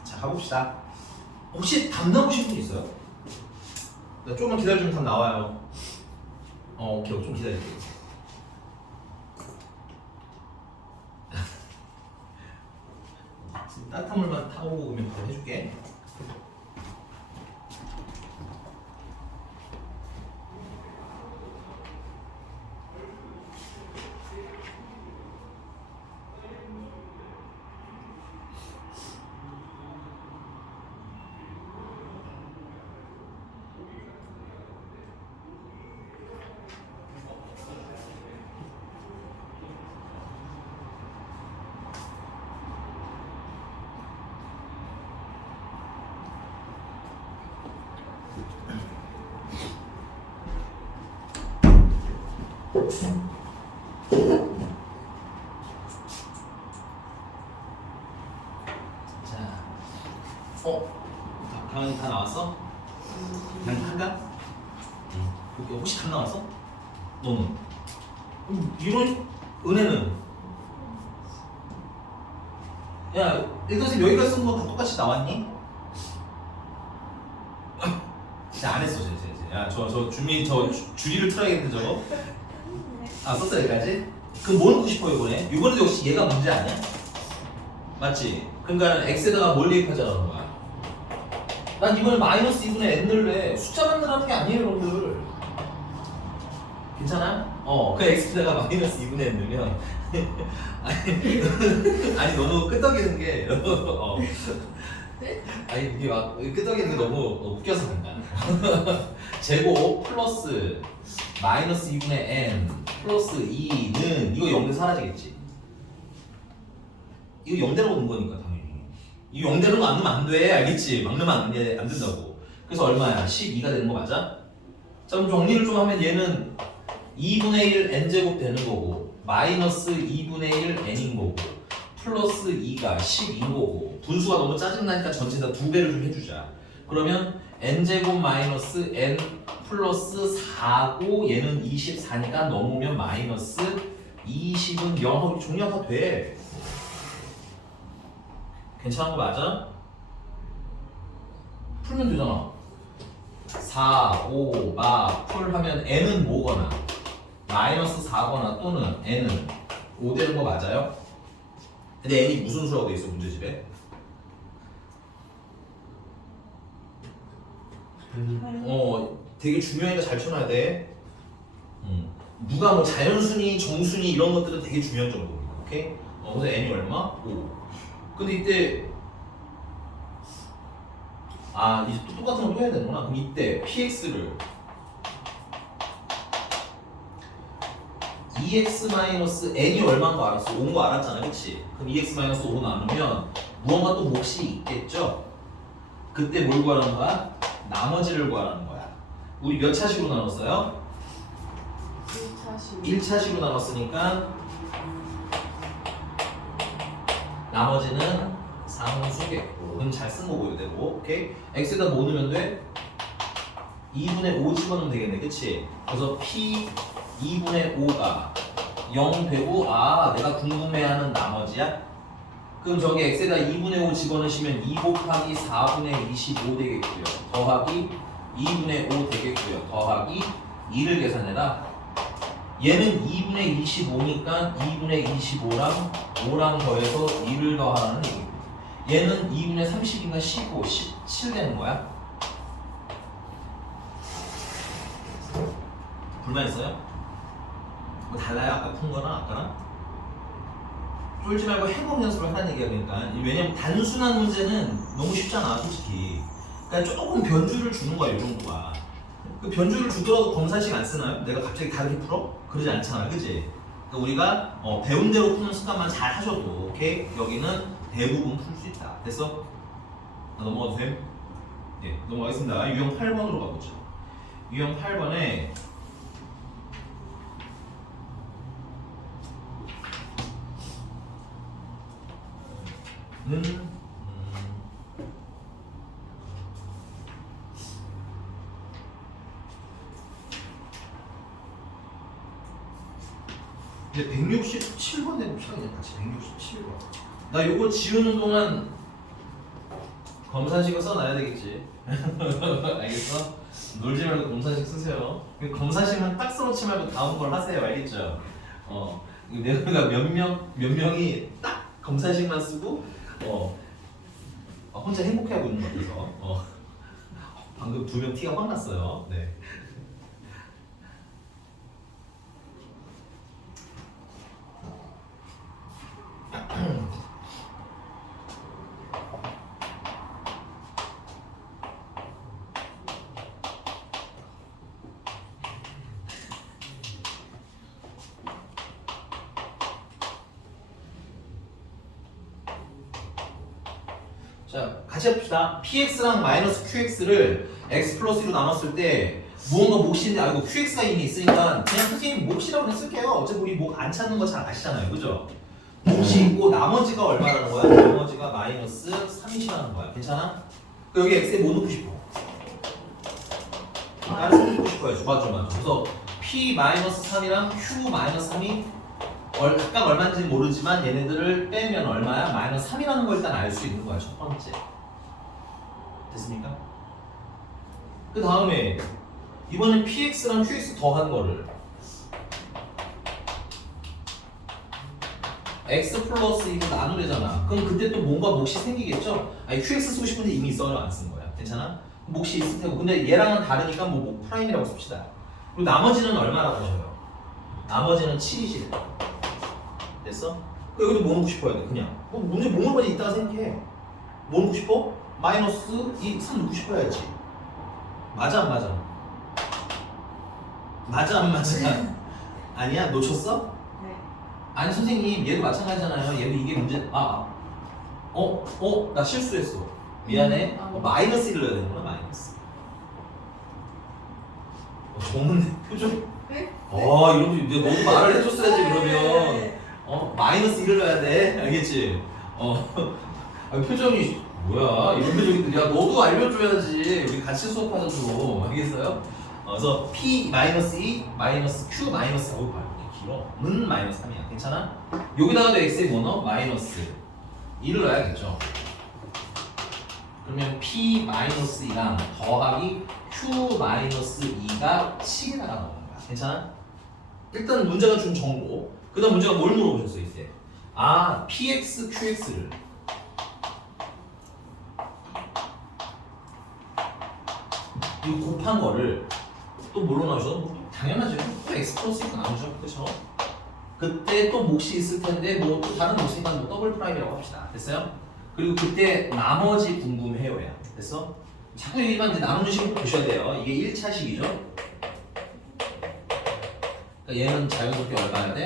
자 가봅시다. 혹시 답 나오신 분 있어요? 나 조금만 기다려주면 답 나와요. 오케이 좀 기다릴게요. 지금 따뜻한 물만 타고 오면 바로 해줄게. 자, 강의 다 나왔어? 강의 한가? 응. 혹시 다 나왔어? 너는? 이런 은혜는? 야, 일도쌤 여기까지 쓴 거 다 똑같이 나왔니? 진짜 안 했어, 쟤. 야, 저 주리를 틀어야겠는데 저거? 썼어 여기까지? 그럼 뭐 넣고 싶어 이번에? 이번에도 역시 얘가 문제 아니야? 맞지? 그러니까 x에다가 뭘 대입하자는 거야. 난 이번에 마이너스 2분의 n 넣을래. 숫자 만들라는 게 아니에요 여러분들. 괜찮아? 그 x에다가 마이너스 2분의 n 넣으면 아니 너무 끄덕이는 게 아니 이게 막 끄덕이는 게 너무 웃겨서 그런가. 제곱 플러스 마이너스 2분의 n 플러스 2는 이거 0대 사라지겠지. 이거 0대로 넣은 거니까 당연히. 이거 0대로 안 넣으면 안 돼. 알겠지? 막 넣으면 안 된다고. 그래서 얼마야? 12가 되는 거 맞아? 좀 정리를 좀 하면 얘는 2분의 1 n제곱 되는 거고 마이너스 2분의 1 n인 거고 플러스 2가 10인 거고 분수가 너무 짜증나니까 전체 다 2배를 좀 해주자. 그러면 n제곱 마이너스 n 플러스 4고 얘는 24니까 넘으면 마이너스 20은 0하고 종료가 돼. 괜찮은 거 맞아? 풀면 되잖아. 4, 5, 풀 하면 n은 뭐거나 마이너스 4거나 또는 n은 5 되는 거 맞아요? 근데 n이 무슨 수라고 돼 있어 문제집에? 되게 중요하니까 잘 쳐놔야 돼. 누가 뭐 자연순위, 정순위 이런 것들은 되게 중요한 정도입니다. 오케이? 그래서 n이 얼마? 5. 근데 이때 이제 또 똑같은 거 또 해야 되는구나. 그럼 이때 px를 2x-n이 얼마인 거 알았어? 5인 거 알았잖아, 그치? 그럼 2x-5 나누면 무언가 또 몫이 있겠죠? 그때 뭘 구하라는 거야? 나머지를 구하라는 거야. 우리 몇 차식으로 나눴어요? 1차식으로 나눴으니까 나머지는 상수겠고. 그럼 잘 쓴 거 보여야 되고. 오케이? x에다 뭐 넣으면 돼? 2분의 5 집어넣으면 되겠네, 그치? 그래서 p 2분의 5가 0 되고 내가 궁금해하는 나머지야? 그럼 저기 x에다 2분의 5 집어넣으시면 2 곱하기 4분의 25 되겠고요. 더하기 2분의 5 되겠고요. 더하기 2를 계산해라. 얘는 2분의 25니까 2분의 25랑 5랑 더해서 2를 더하라는 얘기입니다. 얘는 2분의 30이니까 15, 17 되는 거야. 불만 있어요? 뭐 달라요? 아까 푼 거랑 아까랑? 쫄지 말고 해본 연습을 하라는 얘기야. 그러니까 왜냐면 단순한 문제는 너무 쉽잖아 솔직히. 그러니까 조금 변주를 주는 거야 이 정도가. 그 변주를 주더라도 검사식 안 쓰나요? 내가 갑자기 다르게 풀어? 그러지 않잖아, 그치? 그러니까 우리가 배운 대로 푸는 습관만 잘 하셔도 오케이? 여기는 대부분 풀 수 있다. 됐어? 넘어가도 됨? 네, 넘어가겠습니다. 유형 8번으로 가보죠. 유형 8번에 근데 167번 해봅시다. 그냥 같이 167번. 나 요거 지우는 동안 검사식을 써놔야 되겠지. 알겠어? 놀지 말고 검사식 쓰세요. 검사식만 딱 써놓지 말고 다음 걸 하세요. 알겠죠? 내가 몇 명이 딱 검사식만 쓰고 혼자 행복해하고 있는 것 같아서 방금 2명 티가 확 났어요. 네. 자, 같이 해봅시다. px랑 마이너스 qx를 x 플러스 1로 나눴을 때 무언가 몫인데 이거 qx가 이미 있으니까 그냥 선생님 몫이라고 그냥 쓸게요. 어차피 우리 몫 안 찾는 거 잘 아시잖아요. 그죠? 몫이 있고 나머지가 얼마라는 거야? 나머지가 마이너스 3이라는 거야. 괜찮아? 여기 x에 뭐 넣고 싶어? 다른 거 넣고 싶어요. 맞아. 그래서 p 마이너스 3이랑 q 마이너스 3이 각각 얼마인지 모르지만 얘네들을 빼면 얼마야? 마이너스 3이라는 걸 일단 알 수 있는 거야. 첫 번째. 됐습니까? 그 다음에 이번엔 px랑 qx 더한 거를 x 플러스 2로 나누래잖아. 그럼 그때 또 뭔가 몫이 생기겠죠? qx 쓰고 싶은데 이미 있어서 안 쓴 거야. 괜찮아? 몫이 있을 테고. 근데 얘랑은 다르니까 뭐 프라임이라고 씁시다. 그리고 나머지는 얼마라고 하셔요? 나머지는 7이지. 됐어? 여기도 뭐 넣고 싶어야 돼? 그냥 문제 뭐 물어봐야지. 이따가 생각해. 뭐 넣고 싶어? 마이너스 2, 3 넣고 싶어야지. 맞아 안 맞아? 맞아 안 맞아? 아니야? 놓쳤어? 네. 아니 선생님 얘도 마찬가지잖아요. 얘도 이게 문제 나 실수했어. 미안해. 마이너스 1을 넣어야 되는구나. 마이너스. 좋은데 표정. 네? 이런 거 내가 너도 말을 해줬어야지 그러면. 네. 마이너스 1을 넣어야 돼. 알겠지? 표정이 뭐야? 이런 표정인데 야 너도 알려줘야지. 우리 같이 수업하자 좀. 알겠어요? 그래서 P 마이너스 2 마이너스 Q 마이너스 이렇게 길어. 는 마이너스 3이야. 괜찮아? 여기다가도 x에 뭐 넣어? 마이너스 2를 넣어야겠죠. 그러면 P 마이너스 2랑 더하기 Q 마이너스 2가 7에다가 나오는 거야. 괜찮아? 일단 문제가 준 정보. 그 다음 문제가 뭘 물어보셨어 이때? PX, QX를 이 곱한 거를 또 뭘로 나오죠? 당연하죠. 또 X 플러스 1가 나오죠. 그쵸? 그때 또 몫이 있을 텐데 뭐 또 다른 몫이니까 뭐 더블 프라임이라고 합시다. 됐어요? 그리고 그때 나머지 궁금해요. 야. 됐어? 자꾸 얘기만 이제 나누는 식으로 보셔야 돼요. 이게 1차식이죠. 그러니까 얘는 자연스럽게 얼마야 돼?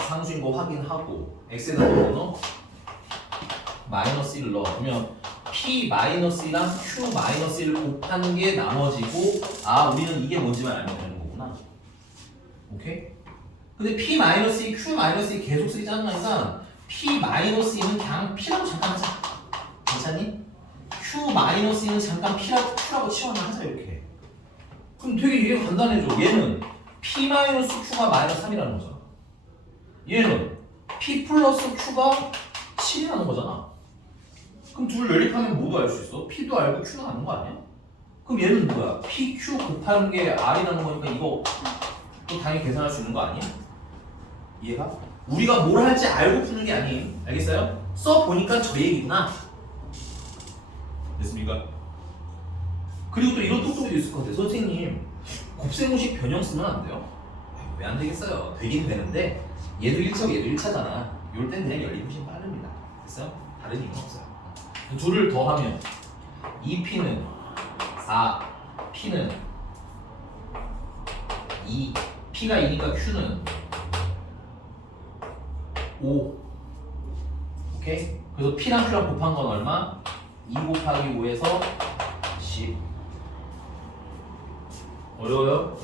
상수인 거 확인하고 x에다 넣어 마이너스 1을 넣어. 그러면 p 마이너스 1랑 q 마이너스 1을 곱한 게 나머지고 우리는 이게 뭔지만 알면 되는 거구나. 오케이? 근데 p 마이너스 2, q 마이너스 2 계속 쓰이지 않으니까 p 마이너스 2는 그냥 p라고 잠깐 하자. 괜찮니? q 마이너스 2는 잠깐 q라고 치환을 하자 이렇게. 그럼 되게 이해가 간단해져. 얘는 p 마이너스 q가 마이너스 3이라는 거잖아. 얘는 p 플러스 q가 7이라는 거잖아. 그럼 둘 연립하면 모두 알 수 있어. p도 알고 q도 아는 거 아니야? 그럼 얘는 뭐야? pq 곱하는 게 r이라는 거니까 이거 또 당연히 계산할 수 있는 거 아니야? 이해가? 우리가 뭘 할지 알고 푸는 게 아니에요. 알겠어요? 써보니까 저 얘기구나. 됐습니까? 그리고 또 이런 똑똑이도 있을 것 같아요. 선생님 곱셈공식 변형 쓰면 안 돼요? 왜 안 되겠어요? 되긴 되는데 얘도 1차고 얘도 1차잖아. 이럴 땐 그냥 연립이 훨씬 빠릅니다. 됐어요? 다른 이유는 없어요. 둘을 더하면 2p는 4, p는 2, p가 2니까 q는 5. 오케이? 그래서 p랑 q랑 곱한 건 얼마? 2 곱하기 5에서 10. 어려워요?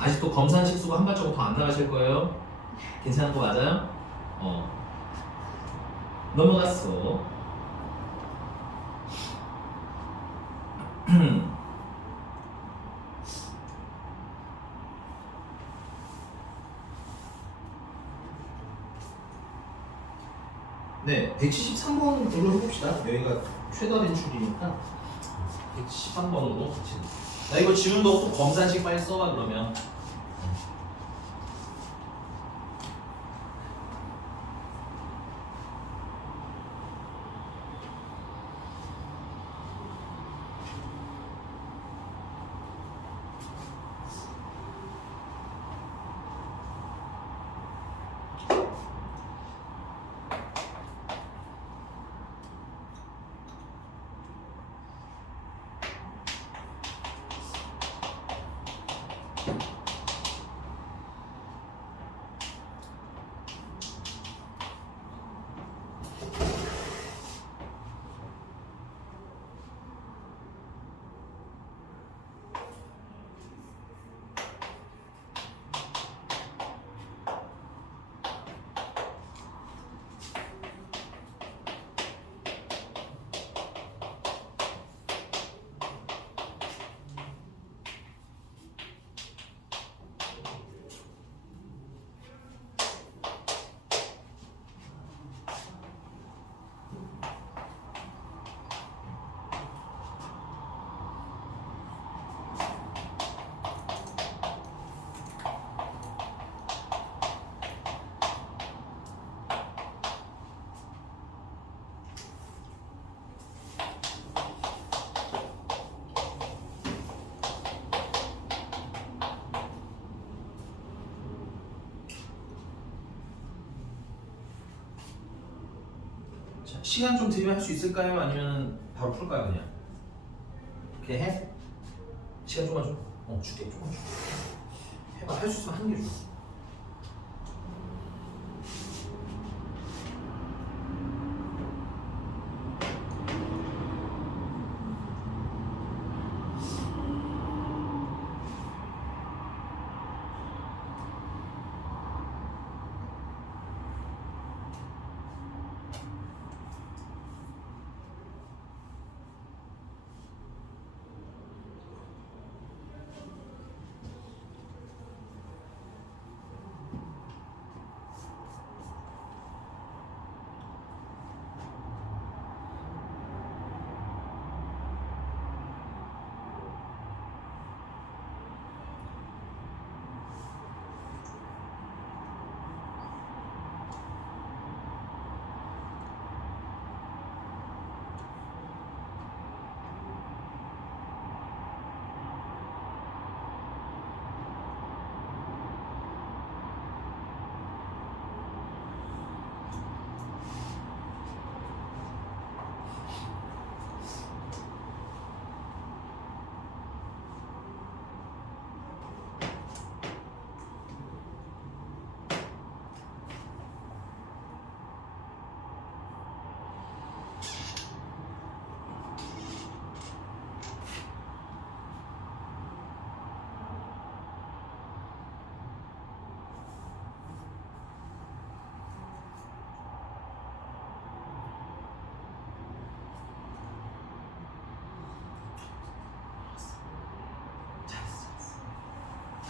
아직도 검산식 수가 한 발자국 더 안 나가실 거예요? 괜찮은 거 맞아요? 넘어갔어. 네, 173번 걸로 해봅시다. 여기가 최다 인출이니까 173번으로 같이. 나 이거 지문도 또 검산식 빨리 써봐 그러면. 시간 좀 들이면 할 수 있을까요? 아니면 바로 풀까요 그냥? 그냥 해? 시간 좀만 줘? 줄게 조금 줄게. 해봐. 할 수 있으면 한 개 줘.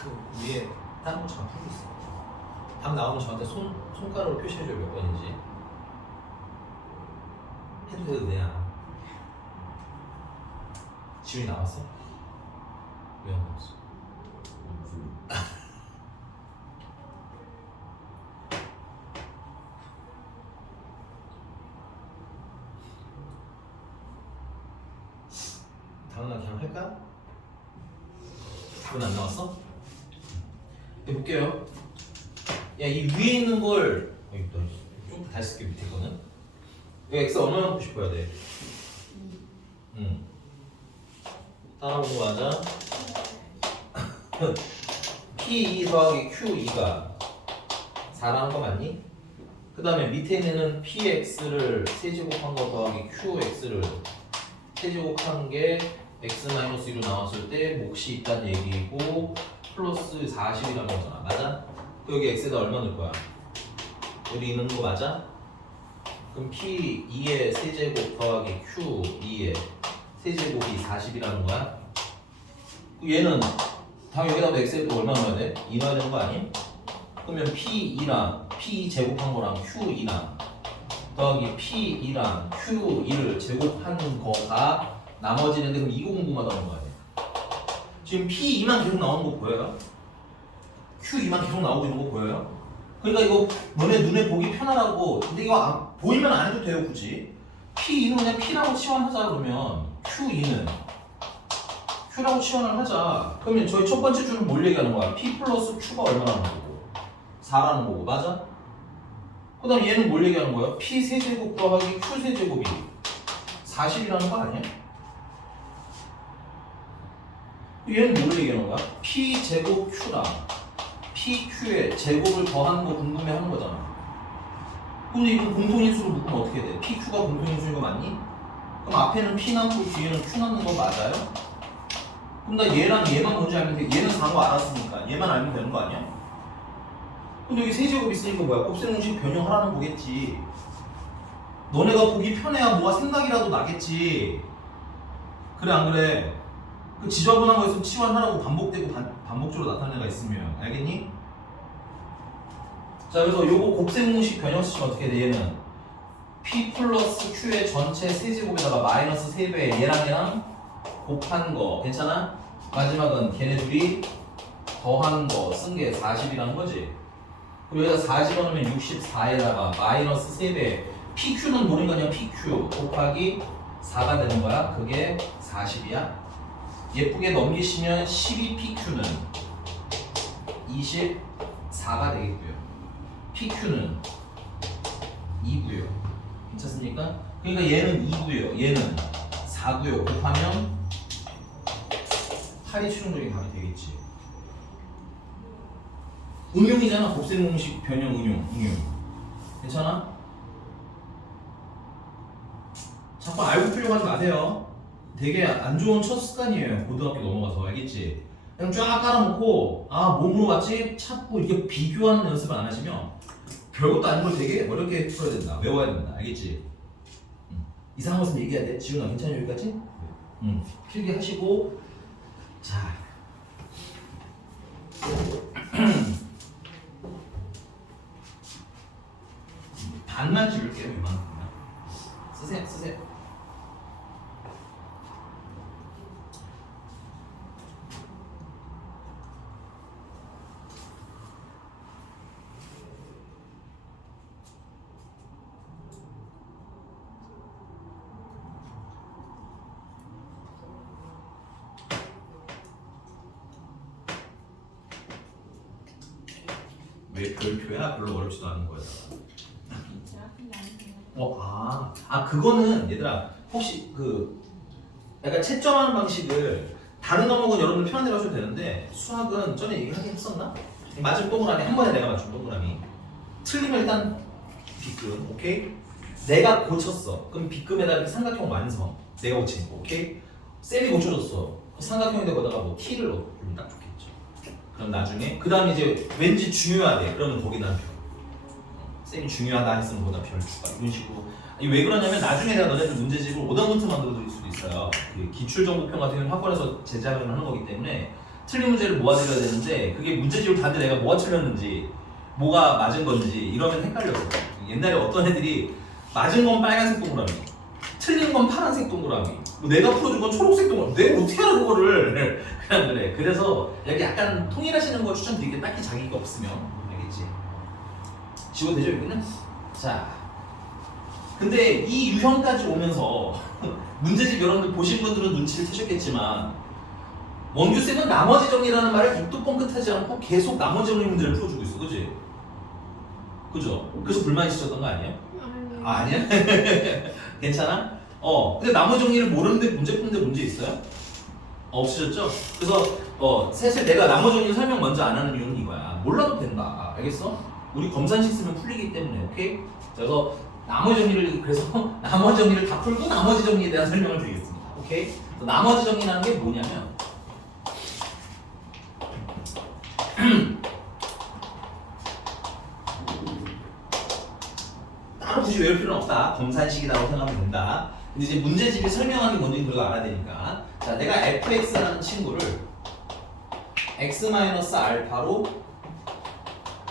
그 위에 다른 거 잘 풀고 있어. 답 나오면 저한테 손가락으로 표시해줘요. 몇 번인지. 해도 돼도 돼야. 지훈이 나왔어? 왜 안 나왔어? 다음날 그냥 할까? 답은 안 나왔어? 해볼게요. 야, 이 위에 있는 걸 좀 다시 쓸게. 밑에 거는 여기 x 얼마나 넣고 싶어야 돼? 따라오는 거 맞아? P2 더하기 Q2가 4라는 거 맞니? 그 다음에 밑에 있는 PX를 세제곱한 거 더하기 QX를 세제곱한 게 X-1로 나왔을 때 몫이 있다는 얘기고 플러스 40이라는 거잖아. 맞아? 여기 X에다 얼마 넣을 거야? 여기 있는 거 맞아? 그럼 P2의 세제곱 더하기 Q2의 세제곱이 40이라는 거야? 얘는 다음 여기다가 X에 또 얼마 넣어야 돼? 2 넣어야 되는 거 아니? 그러면 P2랑 P2 제곱한 거랑 Q2랑 더하기 P2랑 Q2를 제곱하는 거가 나머지는데 그럼 이거 궁금하다는 거 아니야? 지금 P2만 계속 나오는 거 보여요? Q2만 계속 나오고 있는 거 보여요? 그러니까 이거 너네 눈에 보기 편하라고. 근데 이거 보이면 안 해도 돼요 굳이. P2는 그냥 P라고 치환하자. 그러면 Q2는 Q라고 치환을 하자. 그러면 저희 첫 번째 줄은 뭘 얘기하는 거야? P 플러스 Q가 얼마라는 거고 4라는 거고. 맞아? 그 다음 얘는 뭘 얘기하는 거야? P 세제곱 더하기 Q 세제곱이 40이라는 거 아니야? 얘는 뭘 얘기하는 거야? P 제곱 Q랑 PQ의 제곱을 더하는 거 궁금해하는 거잖아. 근데 이거 공통인수로 묶으면 어떻게 돼? PQ가 공통인수인 거 맞니? 그럼 앞에는 P 남고 뒤에는 Q 남는 거 맞아요? 그럼 나 얘랑 얘만 뭔지 알면 돼. 얘는 4거 알았으니까 얘만 알면 되는 거 아니야? 근데 여기 세제곱 있으니까 뭐야? 곱셈 공식 변형하라는 거겠지. 너네가 보기 편해야 뭐가 생각이라도 나겠지. 그래 안 그래? 그 지저분한 거 있으면 치환하라고 반복되고 반복적으로 나타나는 애가 있으면 알겠니? 자 그래서 요거 곱셈 공식 변형 쓰시면 어떻게 돼? 얘는 P 플러스 Q의 전체 세제곱에다가 마이너스 3배 얘랑 곱한 거 괜찮아? 마지막은 걔네 둘이 더한 거 쓴 게 40이라는 거지. 그리고 여기다 40 넣으면 64에다가 마이너스 3배 PQ는 모르는 거냐? PQ 곱하기 4가 되는 거야. 그게 40이야. 예쁘게 넘기시면 12PQ는 24가 되겠고요. PQ는 2고요. 괜찮습니까? 그러니까 얘는 2고요. 얘는 4고요. 곱하면 8이 최종적인 답이 되겠지. 응용이잖아. 곱셈 공식 변형 응용. 괜찮아? 자꾸 알고 풀려고 하지 마세요. 되게 안 좋은 첫 습관이에요. 고등학교 넘어가서 알겠지? 그냥 쫙 깔아놓고 몸으로 같이 찾고 이렇게 비교하는 연습을 안 하시면 별것도 아닌 걸 되게 어렵게 풀어야 된다. 외워야 된다. 알겠지? 이상한 것은 얘기해야 돼. 지훈아 괜찮아 여기까지? 필기 하시고 자 반만 지울게요. 이만큼만 쓰세요. 왜 별표야? 별로 어렵지도 않은 거야. 그거는 얘들아 혹시 그 약간 채점하는 방식을 다른 과목은 여러분들 편한 대로 하셔도 되는데 수학은 전에 얘기하긴 했었나? 맞은 동그라미 한 번에 내가 맞춘 동그라미 틀리면 일단 B급 오케이? 내가 고쳤어. 그럼 B급에다 이렇게 삼각형 완성 내가 고친 거 오케이? 쌤이 고쳐줬어. 삼각형에다 거다가 뭐 T를 넣으면 딱 좋겠죠. 그럼 나중에 그 다음에 이제 왠지 중요하대. 그러면 거기다 별. 쌤이 중요하다 했으면 거기다 별 추가 이런 식으로. 왜 그러냐면 나중에 내가 너네들 문제집을 오답노트 만들어 드릴 수도 있어요. 그 기출정보편 같은 경우는 학원에서 제작을 하는 거기 때문에 틀린 문제를 모아드려야 되는데 그게 문제집을 봤는데 내가 뭐가 틀렸는지 뭐가 맞은 건지 이러면 헷갈렸어. 옛날에 어떤 애들이 맞은 건 빨간색 동그라미, 틀린 건 파란색 동그라미, 뭐 내가 풀어준 건 초록색 동그라미. 내가 어떻게 알아 그거를? 그냥 그래. 그래서 여기 약간 통일하시는 거 추천드릴게. 딱히 자기가 없으면 알겠지? 지워도 되죠 이거는? 자, 근데 이 유형까지 오면서 문제집 여러분들 보신 분들은 눈치를 채셨겠지만 원규쌤은 나머지 정리라는 말을 입도 뻥끗하지 않고 계속 나머지 정리 문제를 풀어주고 있어, 그지? 그죠? 그래서 불만 있으셨던 거 아니에요? 아니. 아, 아니야? 괜찮아? 근데 나머지 정리를 모르는데 문제 푸는데 문제 있어요? 없으셨죠? 그래서 사실 내가 나머지 정리 설명 먼저 안 하는 이유는 이거야. 몰라도 된다. 알겠어? 우리 검산식 쓰면 풀리기 때문에, 오케이? 그래서 나머지 정리를 다 풀고 나머지 정리에 대한 설명을 드리겠습니다. 오케이? 그래서 나머지 정리라는 게 뭐냐면 따로 굳이 외울 필요는 없다. 검산식이라고 생각하면 된다. 근데 이제 문제집이 설명하는 게 뭔지 그걸 알아야 되니까. 자, 내가 fx라는 친구를 x-알파로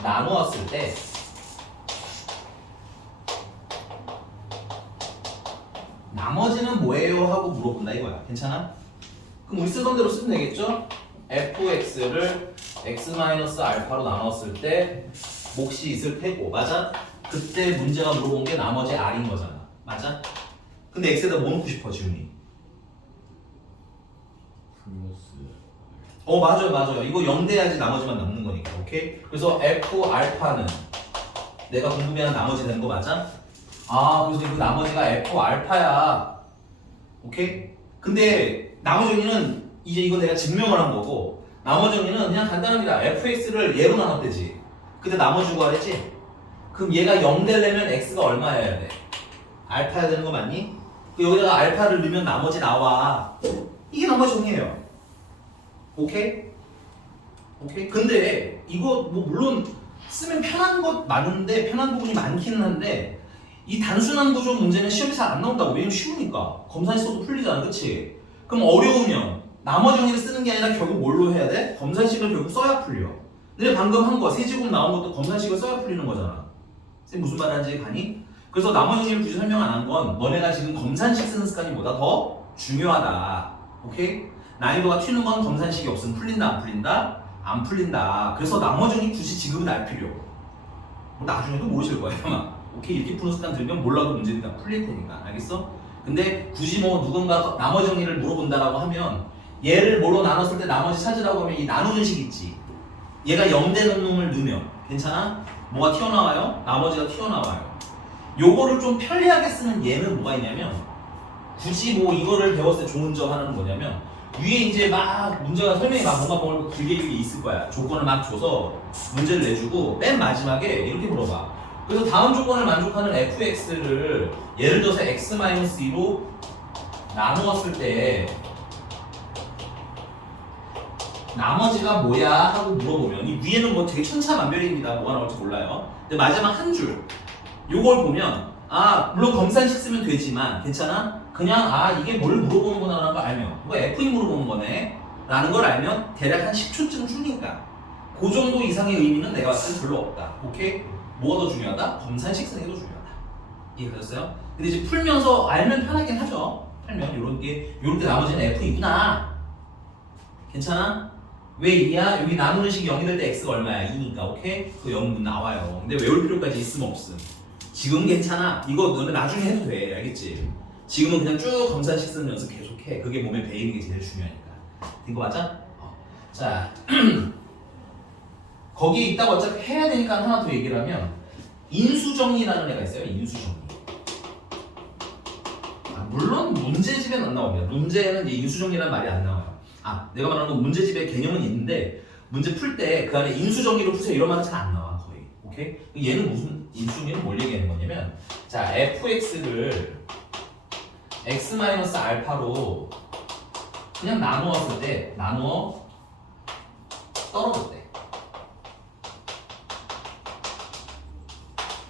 나누었을 때 나머지는 뭐예요? 하고 물어본다 이거야. 괜찮아? 그럼 우리 쓰던 대로 쓰면 되겠죠? fx를 x-알파로 나눴을 때 몫이 있을 테고, 맞아? 그때 문제가 물어본 게 나머지 r인 거잖아. 맞아? 근데 x에다 뭐 넣고 싶어, 지훈이? 맞아요. 이거 0 돼야지 나머지만 남는 거니까. 오케이? 그래서 f 알파는 내가 궁금해하는 나머지 되는 거 맞아? 그래서 그 나머지가 f 알파야. 오케이? 근데 나머지 정리는 이제 이거 내가 증명을 한 거고, 나머지 정리는 그냥 간단합니다. fx를 얘로 나눴대지. 근데 나머지 구하랬지? 그럼 얘가 0 되려면 x가 얼마여야 돼? 알파야 되는 거 맞니? 여기다가 알파를 넣으면 나머지 나와. 이게 나머지 정리예요. 오케이? 근데 이거 뭐 물론 쓰면 편한 것 많은데, 편한 부분이 많기는 한데, 이 단순한 구조 문제는 시험에 잘 안 나온다고. 왜냐면 쉬우니까. 검산식 써도 풀리잖아, 그치? 그럼 어려우면 나머지 정리를 쓰는 게 아니라 결국 뭘로 해야 돼? 검산식을 결국 써야 풀려. 근데 방금 한 거, 세제곱 나온 것도 검산식을 써야 풀리는 거잖아. 쌤 무슨 말 하는지 가니? 그래서 나머지 정리를 굳이 설명 안 한 건 너네가 지금 검산식 쓰는 습관이 보다 더 중요하다. 오케이? 난이도가 튀는 건 검산식이 없으면 풀린다, 안 풀린다? 안 풀린다. 그래서 나머지 정리 굳이 지금은 알 필요. 뭐 나중에도 모르실 거예요, 아마. 오케이, 이렇게 푸는 습관 들면 몰라도 문제들이 다 풀릴 테니까. 알겠어? 근데 굳이 뭐 누군가 나머지 정리를 물어본다라고 하면 얘를 뭐로 나눴을 때 나머지 찾으라고 하면 이 나누는 식 있지. 얘가 0 되는 놈을 넣으면 괜찮아? 뭐가 튀어나와요? 나머지가 튀어나와요. 요거를 좀 편리하게 쓰는 얘는 뭐가 있냐면, 굳이 뭐 이거를 배웠을 때 좋은 점 하나는 뭐냐면, 위에 이제 막 문제가 설명이 막 뭔가 길게 있을 거야. 조건을 막 줘서 문제를 내주고 맨 마지막에 이렇게 물어봐. 그래서 다음 조건을 만족하는 fx를 예를 들어서 x-2로 나누었을 때 나머지가 뭐야? 하고 물어보면, 이 위에는 뭐 되게 천차만별입니다. 뭐가 나올지 몰라요. 근데 마지막 한 줄, 요걸 보면 물론 검산식 쓰면 되지만 괜찮아? 그냥 이게 뭘 물어보는구나 라는 걸 알면, 이거 F이 물어보는 거네 라는 걸 알면 대략 한 10초쯤 풀리니까 그 정도 이상의 의미는 내가 봤을 때 별로 없다. 오케이? 뭐가 더 중요하다? 검산식 쓰는 게 더 중요하다. 이해되셨어요? 근데 이제 풀면서 알면 편하긴 하죠. 풀면 요런 때 나머지는 F이구나. 괜찮아? 왜 2야? 여기 나누는 식이 0이 될 때 x가 얼마야? 2니까. 오케이? 그 0은 나와요. 근데 외울 필요까지 있음 없음. 지금 괜찮아. 이거 너네 나중에 해도 돼. 알겠지? 지금은 그냥 쭉 검산식 쓰는 연습 계속해. 그게 몸에 배이는 게 제일 중요하니까. 된 거 맞아? 자, 거기에 있다고 어차피 해야 되니까 하나 더 얘기를 하면, 인수정리라는 애가 있어요. 인수정리. 물론 문제집에는 안 나옵니다. 문제에는 이제 인수정리라는 말이 안 나와요. 내가 말하는 건 문제집의 개념은 있는데, 문제 풀 때 그 안에 인수정리로 푸세요 이런 말은 잘 안 나와, 거의. 오케이? 얘는 무슨 인수정리는 뭘 얘기하는 거냐면, 자, fx를 x-알파로 그냥 나누었을 때, 나누어 떨어질 때,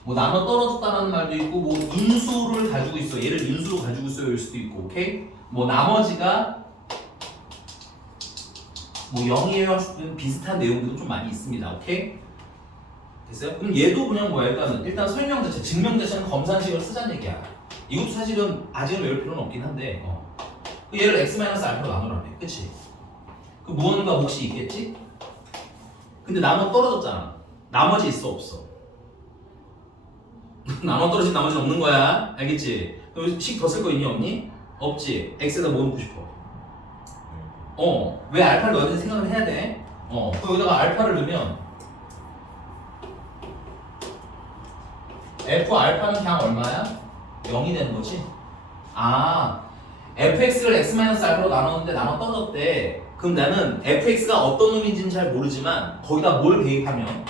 뭐 나눠 떨어졌다는 말도 있고, 뭐 인수를 가지고 있어, 얘를 인수로 가지고 있어요일 수도 있고, 오케이? 뭐 나머지가 뭐 0이에요 비슷한 내용들도 좀 많이 있습니다. 오케이? 됐어요? 그럼 얘도 그냥 뭐야? 일단 설명 자체, 증명 자체는 검산식을 쓰자는 얘기야. 이것도 사실은 아직은 외울 필요는 없긴 한데 그 얘를 x-알파로 나누라며. 그치? 그 무언가 몫이 있겠지? 근데 나눠 떨어졌잖아. 나머지 있어 없어? 나눠 떨어진 나머지는 없는 거야. 알겠지? 그럼 식 더 쓸 거 있니 없니? 없지. x에다 뭐 넣고 싶어? 왜 알파를 넣어야 되는지 생각을 해야 돼. 그럼 여기다가 알파를 넣으면 f 알파는 그냥 얼마야? 0이 되는 거지? fx를 x-알파로 나눴는데 나눠 떨어졌대. 그럼 나는 fx가 어떤 놈인지는 잘 모르지만 거기다 뭘 대입하면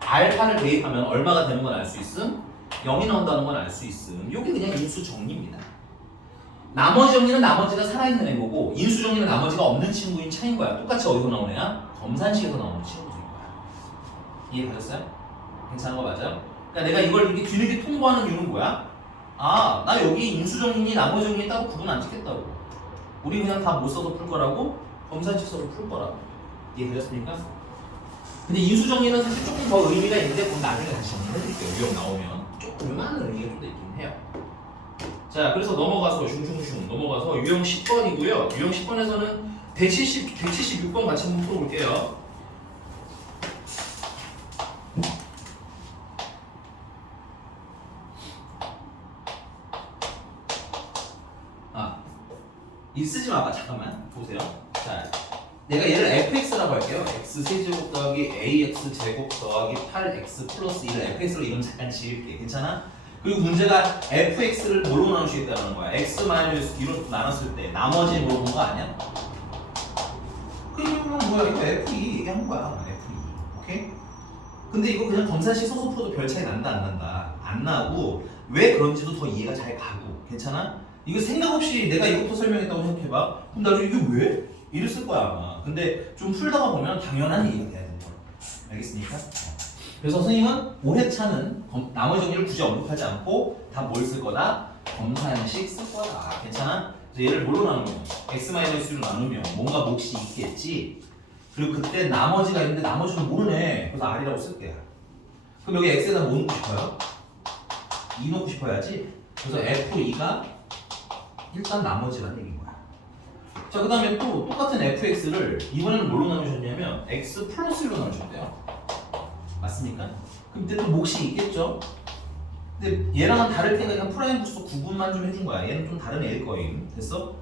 알파를 대입하면 얼마가 되는 건 알 수 있음? 0이 나온다는 건 알 수 있음. 이게 그냥 인수 정리입니다. 나머지 정리는 나머지가 살아있는 애고 인수 정리는 나머지가 없는 친구인 차인 거야. 똑같이 어디서 나온 애야? 검산식에서 나오는 친구인 거야. 이해가셨어요? 괜찮은 거 맞아요? 그러니까 내가 이걸 이렇게 뒤늦게 통보하는 이유는 뭐야? 나 여기 인수 정리니 나머지 정리 따로 구분 안 짓겠다고. 우리 그냥 다 못 써서 풀 거라고? 검산식 써서 풀 거라고. 이해되셨습니까? 근데 인수 정리는 사실 조금 더 의미가 있는데 그건 나중에 다시 정리해드릴게요. 유형 나오면 조금 요만한 의미가 좀 더 있긴 해요. 자, 그래서 넘어가서 슝슝슝 넘어가서 유형 10번이고요. 유형 10번에서는 176번 같이 한번 풀어볼게요. 이 쓰지 마봐. 잠깐만 보세요. 자, 내가 얘를 fx라고 할게요. x 세제곱 더하기 ax 제곱 더하기 8x 플러스 1을 fx로 이름 잠깐 지을게. 괜찮아? 그리고 문제가 fx를 뭘로 나누시겠다는 거야. x 마이너스 2로 나눴을 때 나머지 물어본 거 아니야? 그러면 뭐야? 이거 f2 얘기한 거야. f2. 오케이? 근데 이거 그냥 검산식 써서 풀어도 별 차이 난다 안 난다? 안 나고 왜 그런지도 더 이해가 잘 가고. 괜찮아? 이거 생각 없이 내가 이것도 설명했다고 생각해봐. 그럼 나중에 이게 왜? 이랬을 거야 아마. 근데 좀 풀다가 보면 당연한 얘기가 돼야 되는 거야. 알겠습니까? 그래서 선생님은 5회차는 나머지 정리를 굳이 언급하지 않고 다 뭘 쓸 거다? 검산식 쓸 거다. 괜찮아? 그래서 얘를 뭘로 나누면? x-로 나누면 뭔가 몫이 있겠지? 그리고 그때 나머지가 있는데 나머지는 모르네. 그래서 r이라고 쓸게요. 그럼 여기 x에다 뭐 넣고 싶어요? 2 넣고 싶어야지. 그래서 f2가 일단 나머지라는 얘기인 거야. 자, 그 다음에 또 똑같은 fx를 이번에는 뭘로 나누셨냐면 x 플러스 1로 나누셨대요. 맞습니까? 그럼 이때 또 몫이 있겠죠? 근데 얘랑은 다를 테니까 그냥 프라임 부서 구분만 좀 해준 거야. 얘는 좀 다른 애일 거임. 됐어?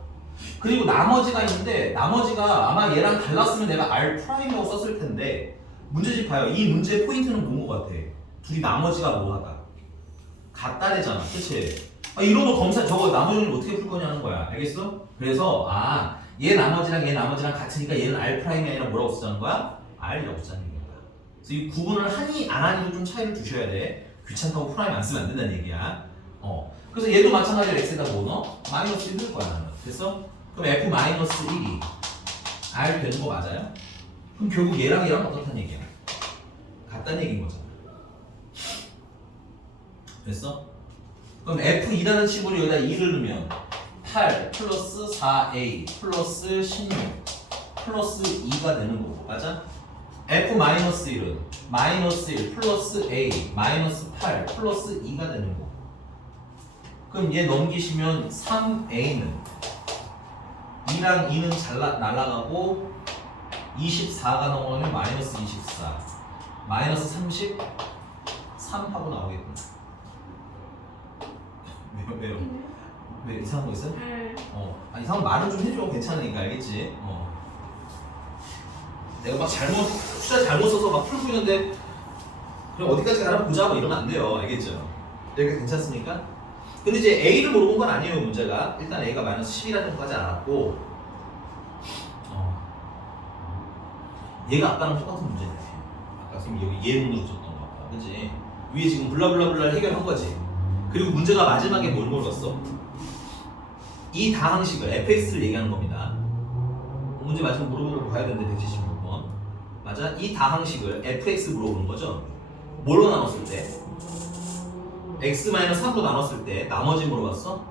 그리고 나머지가 있는데 나머지가 아마 얘랑 달랐으면 내가 r 프라임이라고 썼을 텐데 문제집 봐요. 이 문제의 포인트는 뭔 거 같아? 둘이 나머지가 뭐하다? 같다래잖아. 그치? 이런 거 검사 저거 나머지는 어떻게 풀 거냐는 거야. 알겠어? 그래서 얘 나머지랑 얘 나머지랑 같으니까 얘는 r 프라임이 아니라 뭐라고 쓰자는 거야? r이라고 쓰자는 얘기야. 그래서 이 구분을 하니 안 하니도 좀 차이를 두셔야 돼. 귀찮다고 프라임 안 쓰면 안 된다는 얘기야. 그래서 얘도 마찬가지로 x에다 뭐 넣어? 마이너스 1 넣을 거야 나는. 됐어? 그럼 f 마이너스 1이 r 되는 거 맞아요? 그럼 결국 얘랑 얘랑 어떻다는 얘기야? 같다는 얘기인 거잖아. 됐어? 그럼 f2라는 친구를 여기다 2를 넣으면 8 플러스 4a 플러스 16 플러스 2가 되는 거고. 맞아? f 마이너스 1은 마이너스 1 플러스 a 마이너스 8 플러스 2가 되는 거고. 그럼 얘 넘기시면 3a는 2랑 2는 날라가고 24가 넘어가면 마이너스 24 마이너스 33 하고 나오겠구나. 왜요? 왜 이상한 거 있어요? 이상한 말은 좀 해줘. 괜찮으니까. 알겠지? 내가 막 숫자 잘못 써서 막 풀고 있는데 그냥 어디까지 가나 보자 뭐 이러면 안 돼요. 알겠죠? 여기가 괜찮습니까? 근데 이제 A를 물어본 건 아니에요. 문제가 일단 A가 마이너스 10이라는 것까지 알았고 얘가 아까랑 똑같은 문제네. 아까 선생님 여기 예문으로 줬던 거 아까. 그치? 위에 지금 블라블라블라 해결한 거지. 그리고 문제가 마지막에 뭘 물었어? 이 다항식을 fx를 얘기하는 겁니다. 문제 마지막 물어보는 걸 봐야 되는데 176번. 맞아? 이 다항식을 fx 물어보는 거죠? 뭘로 나눴을 때? x-3으로 나눴을 때 나머지 물어봤어?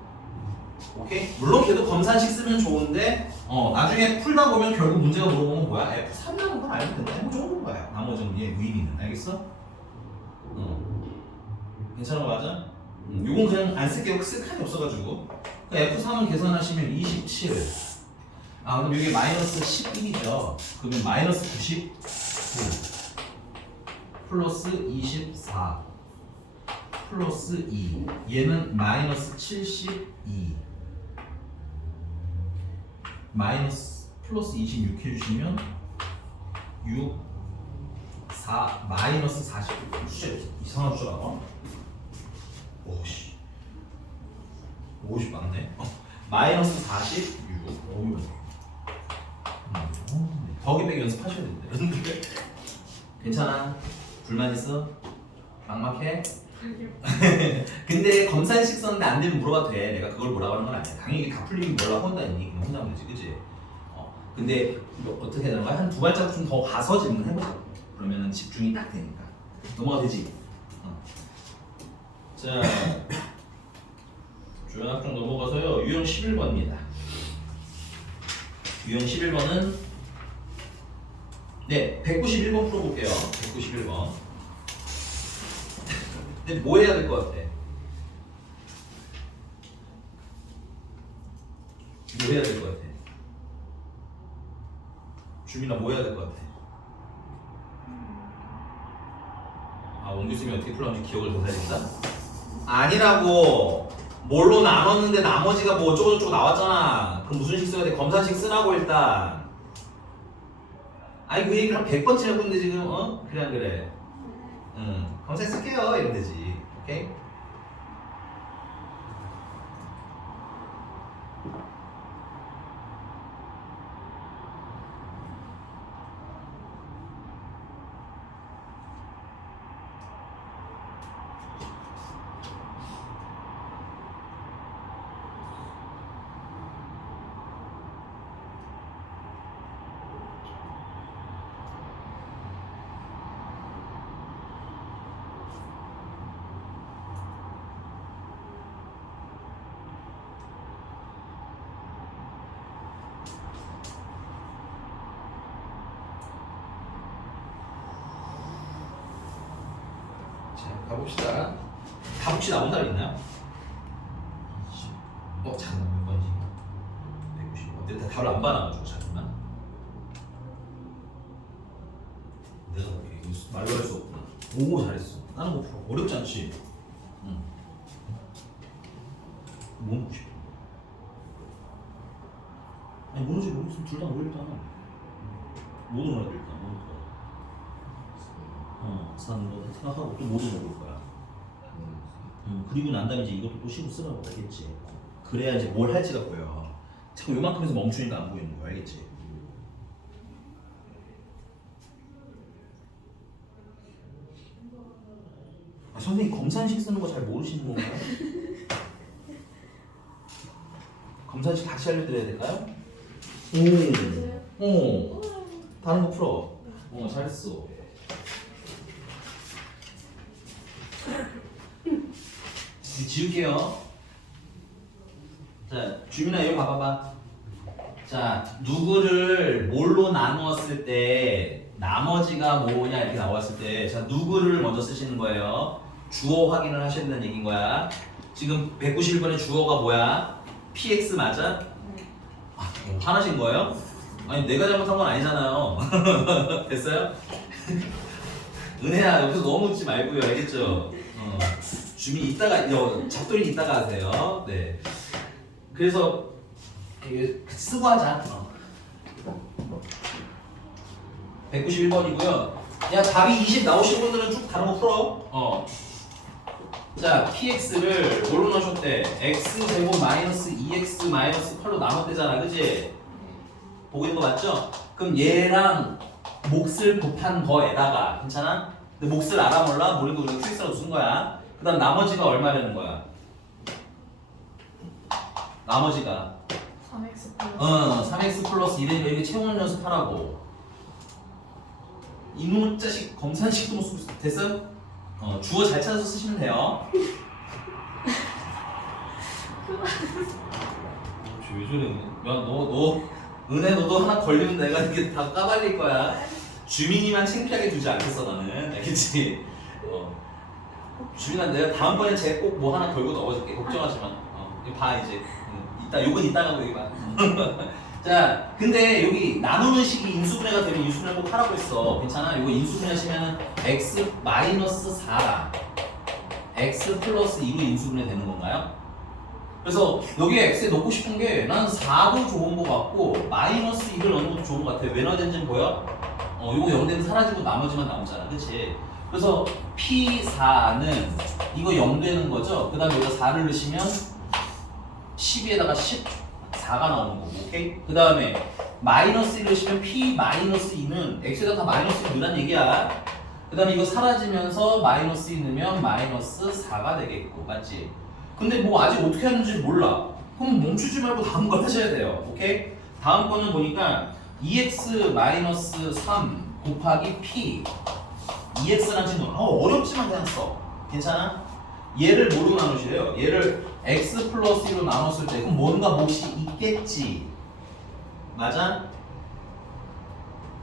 오케이? 물론 걔도 검산식 쓰면 좋은데 나중에 풀다 보면 결국 문제가 물어보면 뭐야? F3 나온 건 알면 된다. 뭐 정도인 거야. 나머지는 얘 의미는 알겠어? 괜찮은 거 맞아? 요건 그냥 안 쓸게요. 쓸 칸이 없어가지고. F3은 계산하시면 27. 그럼 이게 마이너스 11이죠. 그러면 마이너스 99 플러스 24 플러스 2. 얘는 마이너스 72 마이너스 플러스 26 해주시면 6 4 마이너스 40. 숫자 이상한 숫자 나와? 오씨 50 맞네. 마이너스 46. 더하기 빼기 연습하셔야 됩니다. 여러분들 괜찮아? 불만 있어? 막막해? 근데 검산식 썼는데 안 되면 물어봐도 돼. 내가 그걸 뭐라고 하는 건 아니야. 당연히 다 풀리면 뭐라고 한다니. 그냥 혼자 하면 되지, 그치? 근데 어떻게 되는 거야? 한 두 발짝 좀 더 가서 질문해보자. 그러면은 집중이 딱 되니까. 넘어가 되지? 자, 조연학 좀 넘어가서요. 유형 11번입니다. 유형 11번은 네, 191번 풀어볼게요. 191번. 근데 뭐 해야 될 것 같아? 뭐 해야 될 것 같아? 주민아 뭐 해야 될 것 같아? 원규쌤이 어떻게 풀었는지 기억을 더 해야 된다? 아니라고! 뭘로 나눴는데 나머지가 뭐 어쩌고저쩌고 나왔잖아. 그럼 무슨 식 써야 돼? 검사식 쓰라고 일단. 아니 그 얘기를 한 100번째 하고 있는데 지금 그래 안 그래? 검사식 쓸게요 이러면 되지. 오케이? 가봅시다. 가봅시 나온 사람 있나요? 잠깐만 몇 번이지? 190번. 내가 답을 안 봐놔가지고 잠깐만. 내가 말로 할 수 없구나. 오 잘했어. 나는 뭐 풀어. 어렵지 않지? 뭐 먹고 싶어? 아니 모르지 모르겠으면 둘 다 모르겠다. 모두 먹어야 될까? 사는 거 생각하고 또 모두 먹을 거야. 그리고 난 다음에 이제 이것도 또 시고 쓰라고 알겠지? 그래야 이제 뭘 할지가 보여. 자꾸 요만큼에서 멈추니까 안 보이는 거야, 알겠지? 선생님 검산식 쓰는 거 잘 모르시는 건가요? 검산식 같이 알려드려야 될까요? 다른 거 풀어. 잘했어. 지울게요. 자, 주민아 이거 봐봐봐. 자, 누구를 뭘로 나누었을 때 나머지가 뭐냐 이렇게 나왔을 때, 자 누구를 먼저 쓰시는 거예요. 주어 확인을 하셔야 된다는 얘기인 거야. 지금 191번의 주어가 뭐야? PX 맞아? 화나신 거예요? 아니 내가 잘못한 건 아니잖아요. 됐어요? 은혜야 옆에서 너무 웃지 말고요, 알겠죠? 주민 이따가 잡돌이 이따가 하세요. 네. 그래서 이게 쓰고 하자. 191번이고요. 야 답이 20 나오신 분들은 쭉 다른 거 풀어. 자 px를 뭘로 나눴대? x제곱 마이너스 2x 마이너스 8로 나눴대잖아, 그지? 보고 있는 거 맞죠? 그럼 얘랑 몫을 곱한 거에다가, 괜찮아? 근데 몫을 알아 몰라? 모르고 우리가 qx라고 쓴 거야. 그 다음 나머지가 얼마라는 거야? 나머지가 3x 플러스 3x 플러스 1이니까 이렇게 채우는 연습하라고. 이놈의 자식 검산식도 못 쓰고 됐어요? 주어 잘 찾아서 쓰시면 돼요. 왜 저래? 너 은혜 너도 하나 걸리면 내가 이게 다 까발릴 거야. 주민이만 창피하게 두지 않겠어 나는. 알겠지? 주민아 내가 다음번에 쟤 꼭 뭐 하나 걸고 넣어줄게. 걱정하지 마. 이거 봐 이제. 이따 요건 이따가 보기 봐. 자, 근데 여기 나누는 식이 인수분해가 되면 인수분해 꼭 하라고 했어. 괜찮아? 이거 인수분해 하시면 x 마이너스 4랑 x 플러스 2로 인수분해 되는 건가요? 그래서 여기에 x에 넣고 싶은 게 난 4도 좋은 것 같고 마이너스 2를 넣는 것도 좋은 것 같아. 왜 넣어야 되는지 보여? 이거 0 되면 사라지고 나머지만 남잖아. 그치? 그래서 P4는 이거 0 되는 거죠? 그 다음에 여기다 4를 넣으시면 12에다가 14가 나오는 거고, 오케이? 그 다음에 마이너스 1을 넣으시면 P 마이너스 2는 x에다 다 마이너스 1 넣으란 얘기야. 그 다음에 이거 사라지면서 마이너스 2 넣으면 마이너스 4가 되겠고, 맞지? 근데 뭐 아직 어떻게 하는지 몰라. 그럼 멈추지 말고 다음 걸 하셔야 돼요. 오케이? 다음 거는 보니까 2x 마이너스 3 곱하기 p 2x라는 친구 어렵지만 그냥 써. 괜찮아? 얘를 뭐로 나누시래요? 얘를 x 플러스 1로 나눴을 때 그럼 뭔가 몫이 있겠지. 맞아?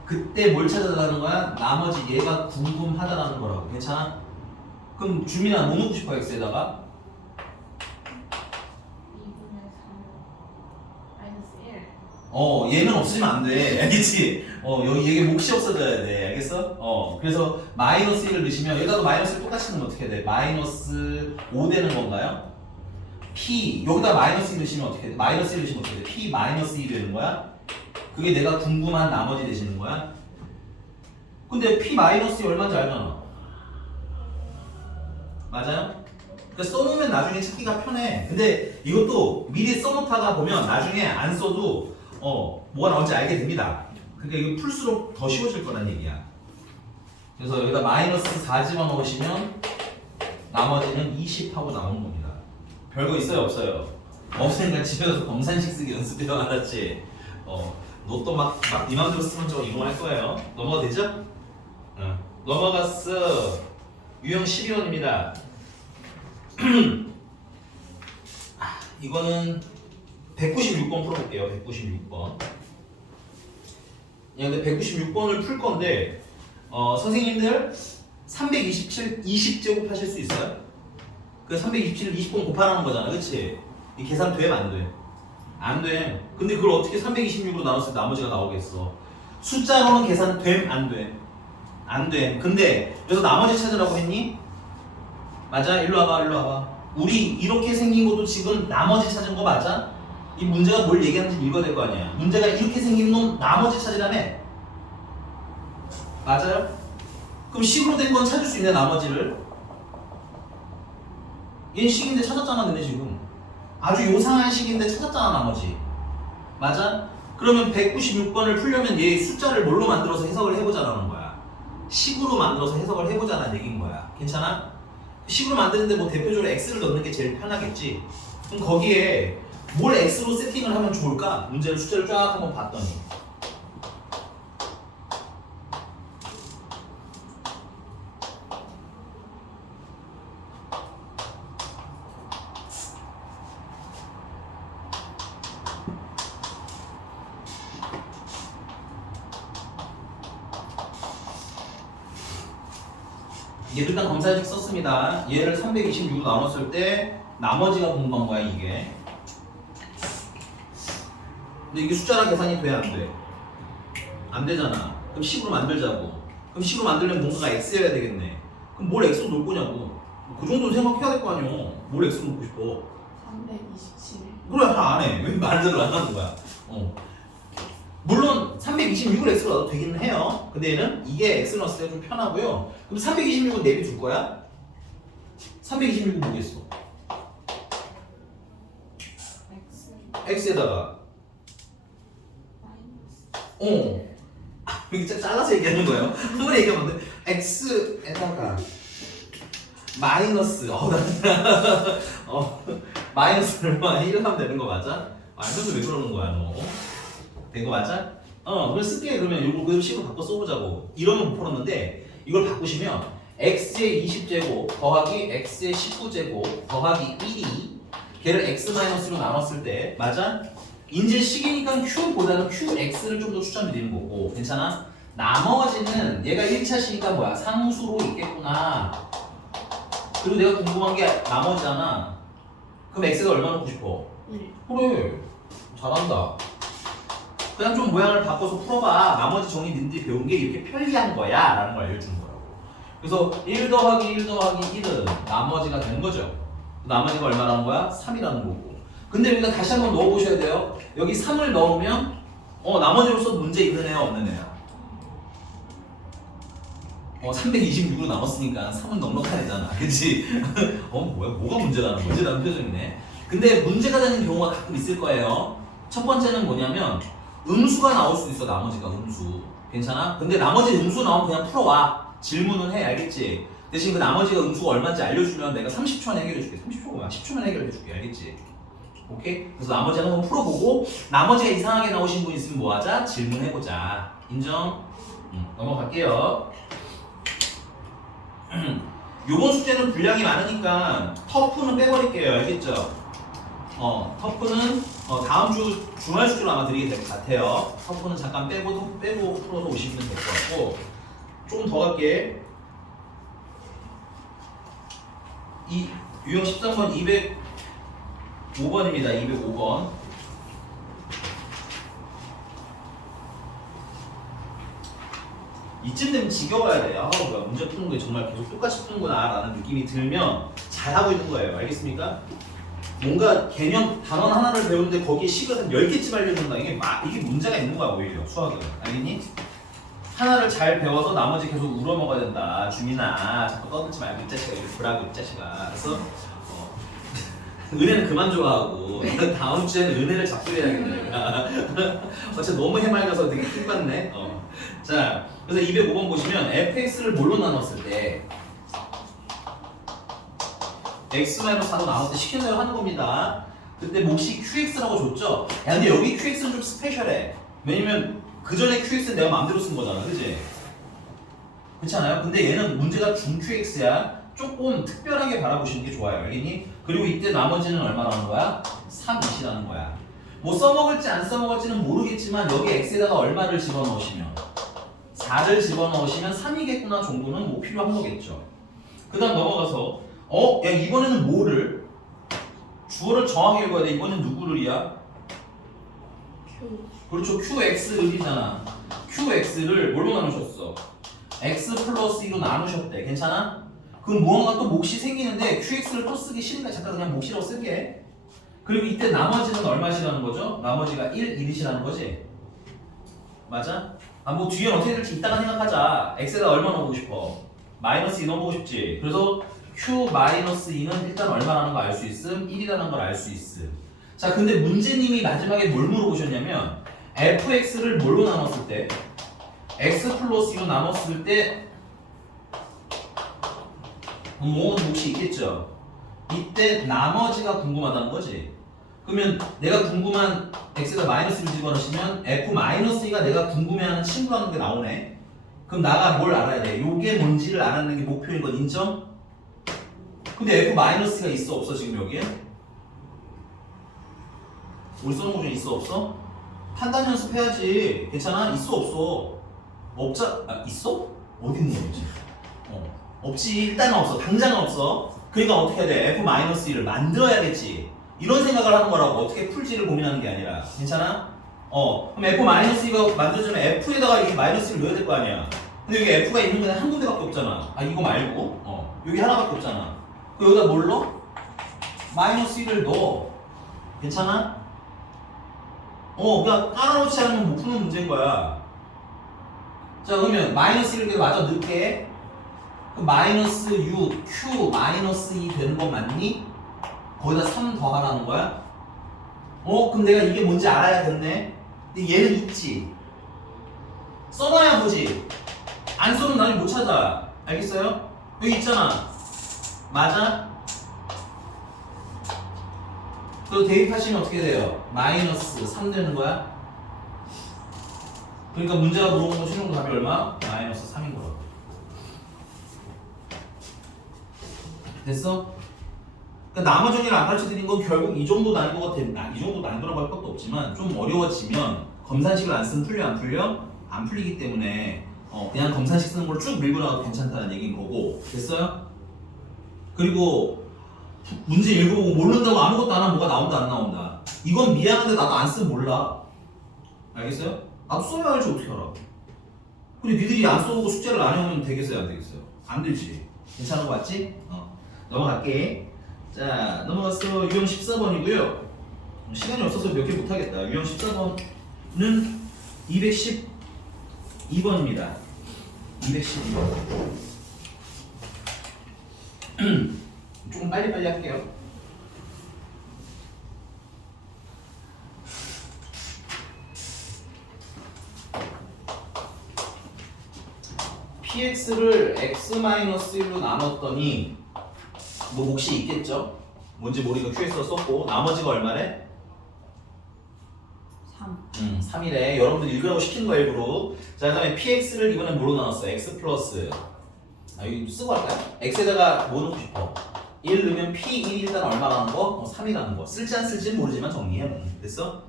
그때 뭘 찾아달라는 거야? 나머지 얘가 궁금하다라는 거라고. 괜찮아? 그럼 주민아 뭐 넣고 싶어 x에다가? 2분의 3 마이너스 1 얘는 없으면 안 돼. 알겠지? 여기 얘게 몫이 없어져야 돼. 알겠어? 그래서 마이너스 1을 넣으시면 여기다가 마이너스 1 똑같이 넣으면 어떻게 돼? 마이너스 5 되는 건가요? P 여기다 마이너스 1 넣으시면 어떻게 돼? 마이너스 1 넣으시면 어떻게 돼? P 마이너스 2 되는 거야? 그게 내가 궁금한 나머지 되시는 거야? 근데 P 마이너스 2 얼마인지 알잖아. 맞아요? 그러니까 써놓으면 나중에 찾기가 편해. 근데 이것도 미리 써놓다가 보면 나중에 안 써도 뭐가 나올지 알게 됩니다. 그러니까 이거 풀수록 더 쉬워질 거란 얘기야. 그래서 여기다 마이너스 4 집어넣으시면 나머지는 20하고 나오는 겁니다. 별거 있어요 없어요? 없으니까 집에서 검산식 쓰기 연습해요. 알았지? 너 또 막 네 맘대로 쓰면 저거 이용할 거예요. 넘어가 되죠? 응. 넘어갔어. 유형 12번입니다. 이거는 196번 풀어볼게요. 196번. 근데 196번을 풀 건데 선생님들 327 20제곱 하실 수 있어요? 그 327을 20번 곱하라는 거잖아. 그치? 이 계산 돼? 안 돼? 안 돼. 근데 그걸 어떻게 326으로 나눴을 때 나머지가 나오겠어? 숫자로는 계산 됨? 안 돼? 안 돼. 근데 그래서 나머지 찾으라고 했니? 맞아? 일로 와봐. 우리 이렇게 생긴 것도 지금 나머지 찾은 거 맞아? 이 문제가 뭘 얘기하는지 읽어야 될 거 아니야. 문제가 이렇게 생긴 놈 나머지 찾으라며? 맞아요? 그럼 식으로 된 건 찾을 수 있네. 나머지를. 얘는 식인데 찾았잖아. 너네 지금 아주 요상한 식인데 찾았잖아. 나머지. 맞아? 그러면 196번을 풀려면 얘 숫자를 뭘로 만들어서 해석을 해보자라는 거야. 식으로 만들어서 해석을 해보자는 얘기인 거야. 괜찮아? 식으로 만드는데 뭐 대표적으로 x를 넣는 게 제일 편하겠지. 그럼 거기에 뭘 x로 세팅을 하면 좋을까? 문제를 숫자를 쫙 한번 봤더니 얘도 일단 검사식 썼습니다. 얘를 326으로 나눴을 때 나머지가 궁금한 거야 이게. 근데 이게 숫자랑 계산이 돼? 안 돼? 안 되잖아. 그럼 식으로 만들자고. 그럼 식으로 만들려면 뭔가가 x여야 되겠네. 그럼 뭘 x로 놓을 거냐고. 그 정도는 생각해야 될 거 아니오. 뭘 x로 놓고 싶어. 327 그래 다 안 해. 왜 말대로 안 하는 거야. 물론 326을 x로 넣어도 되기는 해요. 근데 얘는 이게 x로 넣었을 때 좀 편하고요. 그럼 326은 내비둘 거야? 326은 뭐겠어? x x에다가 마이너스 이렇게 잘라서 얘기하는 거예요. 한 번에 얘기하면 안 돼. x에다가 마이너스 마이너스를 1 하면 되는 거 맞아? 마이너스 왜 그러는 거야 너? 된 거 맞아? 그럼 쓸게. 그러면 이거 그대로 식으로 바꿔 써보자고. 이러면 못 풀었는데 이걸 바꾸시면 x의 20제곱 더하기 x의 19제곱 더하기 1이 걔를 x-로 나눴을 때 맞아? 이제 식이니까 Q보다는 QX를 좀 더 추천드리는 거고 괜찮아? 나머지는 얘가 1차식이니까 뭐야? 상수로 있겠구나. 그리고 내가 궁금한 게 나머지잖아. 그럼 X가 얼마 넣고 싶어? 1. 그래 잘한다. 그냥 좀 모양을 바꿔서 풀어봐. 나머지 정리 니들이 배운 게 이렇게 편리한 거야 라는 걸 알려주는 거라고. 그래서 1 더하기 1 더하기 1은 나머지가 되는 거죠. 나머지가 얼마라는 거야? 3이라는 거고. 근데 우리가 다시 한번 넣어보셔야 돼요. 여기 3을 넣으면 나머지로서 문제 있는 애야 없는 애야? 326으로 남았으니까 3은 넉넉한 애잖아. 그치? 뭐야 뭐가 문제라는 거지? 라는 표정이네. 근데 문제가 되는 경우가 가끔 있을 거예요. 첫 번째는 뭐냐면 음수가 나올 수도 있어. 나머지가 음수 괜찮아? 근데 나머지 음수 나오면 그냥 풀어와. 질문은 해. 알겠지? 대신 그 나머지가 음수가 얼마인지 알려주면 내가 30초 안에 해결해줄게. 30초가 뭐야? 10초만 해결해줄게. 알겠지? 오케이? 그래서 나머지는 한번 풀어보고 나머지가 이상하게 나오신 분 있으면 뭐하자? 질문해보자. 인정? 넘어갈게요. 요번 숙제는 분량이 많으니까 터프는 빼버릴게요. 알겠죠? 터프는 다음 주 주말 숙제로 아마 드리게 될 것 같아요. 터프는 잠깐 빼고 풀어서 오시면 될 것 같고 조금 더 갈게. 이 유형 13번 205번입니다. 205번. 이쯤 되면 지겨워야 돼. 뭐야 문제 푸는 게 정말 계속 똑같이 푸는구나 라는 느낌이 들면 잘하고 있는 거예요. 알겠습니까? 뭔가 개념 단원 하나를 배우는데 거기에 식을 한 10개쯤 알려준다. 이게 문제가 있는 거야 오히려 수학은. 알겠니? 하나를 잘 배워서 나머지 계속 우러먹어야 된다. 주민아 자꾸 떠들지 말고 이 자식아 이렇게 보라고 이 자식아. 그래서 은혜는 그만 좋아하고 다음 주에는 은혜를 잡수해야겠네. 어차피 너무 해맑아서 되게 킹받네. 자, 그래서 205번 보시면 fx를 뭘로 나눴을 때 x-4로 나눴을 때 시킨 대로 하는 겁니다. 그때 몫이 qx라고 줬죠? 야 근데 여기 qx는 좀 스페셜해. 왜냐면 그 전에 qx는 내가 마음대로 쓴 거잖아. 그치? 그렇지 않아요? 근데 얘는 문제가 중 qx야. 조금 특별하게 바라보시는 게 좋아요. 알겠니? 그리고 이때 나머지는 얼마라는 거야? 3이라는 거야. 뭐 써먹을지 안 써먹을지는 모르겠지만 여기 x에다가 얼마를 집어넣으시면 4를 집어넣으시면 3이겠구나 정도는 뭐 필요한 거겠죠. 그 다음 넘어가서 야 이번에는 뭐를? 주어를 정확히 읽어야 돼. 이번엔 누구를이야? Q. 그렇죠. qx을이잖아. qx를 뭘로 나누셨어? x 플러스 2로 나누셨대. 괜찮아? 그럼 무언가 또 몫이 생기는데 qx를 또 쓰기 싫으니까 잠깐 그냥 몫이라고 쓸게. 그리고 이때 나머지는 얼마시라는 거죠? 나머지가 1, 1이시라는 거지? 맞아? 뭐 뒤엔 어떻게 될지 이따가 생각하자. x에다 얼마 넣어보고 싶어? 마이너스 2 넣어보고 싶지? 그래서 q 마이너스 2는 일단 얼마라는 거 알 수 있음? 1이라는 걸 알 수 있음. 자 근데 문제님이 마지막에 뭘 물어보셨냐면 fx를 뭘로 나눴을 때 x 플러스 2로 나눴을 때 뭐는 몫이 있겠죠. 이때 나머지가 궁금하다는 거지. 그러면 내가 궁금한 x에다 마이너스를 집어넣으시면 f-2가 내가 궁금해하는 친구라는 게 나오네. 그럼 나가 뭘 알아야 돼? 요게 뭔지를 알아내는 게 목표인 건 인정? 근데 f-가 있어 없어 지금 여기에? 우리 써놓은 거 중에 있어 없어? 판단 연습해야지. 괜찮아? 있어 없어? 있어? 어디 있는 거지? 없지. 일단은 없어. 당장은 없어. 그러니까 어떻게 해야 돼? f-1을 만들어야겠지. 이런 생각을 하는 거라고. 어떻게 풀지를 고민하는 게 아니라. 괜찮아? 그럼 f-2가 만들어지면 f에다가 이 마이너스를 넣어야 될 거 아니야. 근데 여기 f가 있는 건 한 군데밖에 없잖아. 이거 말고. 여기 하나밖에 없잖아. 그럼 여기다 뭘 넣어? 마이너스 1을 넣어. 괜찮아? 그냥 깔아놓지 않으면 못 푸는 문제인 거야. 자, 그러면 마이너스 1을 마저 넣을게. 그럼 마이너스 6, q 마이너스 2 되는 거 맞니? 거기다 3 더하라는 거야? 그럼 내가 이게 뭔지 알아야겠네. 근데 얘는 있지. 써놔야 보지. 안 써면 나중에 못 찾아. 알겠어요? 여기 있잖아. 맞아? 그리고 대입하시면 어떻게 돼요? 마이너스 3 되는 거야? 그러니까 문제가 물어본 거 최종 답이 얼마? 마이너스 3인 거야. 됐어? 그러니까 나머지 정리를 안 가르쳐 드린 건 결국 이 정도 난이도가 된다. 이 정도 난이도라고 할 것도 없지만 좀 어려워지면 검산식을 안 쓰면 풀려 안 풀려? 안 풀리기 때문에 그냥 검산식 쓰는 걸 쭉 밀고 나가도 괜찮다는 얘기인 거고. 됐어요? 그리고 문제 읽어보고 모른다고 아무것도 안 하면 뭐가 나온다 안 나온다. 이건 미안한데 나도 안 쓰면 몰라. 알겠어요? 나도 써야 알지 어떻게 알아. 근데 니들이 안 써보고 숙제를 안 해오면 되겠어요 안 되겠어요? 안 되지. 괜찮은 거 맞지? 넘어갈게. 자 넘어갔어. 유형 14번이고요 시간이 없어서 몇 개 못하겠다. 유형 14번은 212번입니다 212번 조금 빨리빨리 할게요. px를 x-1로 나눴더니 뭐 몫이 있겠죠? 뭔지 모르니까 qx로 썼고 나머지가 얼마래? 3. 3이래. 여러분들 읽으라고 시킨 거야 일부러. 자 그다음에 px를 이번엔 뭐로 나눴어? x 플러스 여기 쓰고 할까요? x에다가 뭐 넣고 싶어? 1 넣으면 p1 일단 얼마라는 거? 3이라는 거. 쓸지 안 쓸지는 모르지만 정리해. 됐어?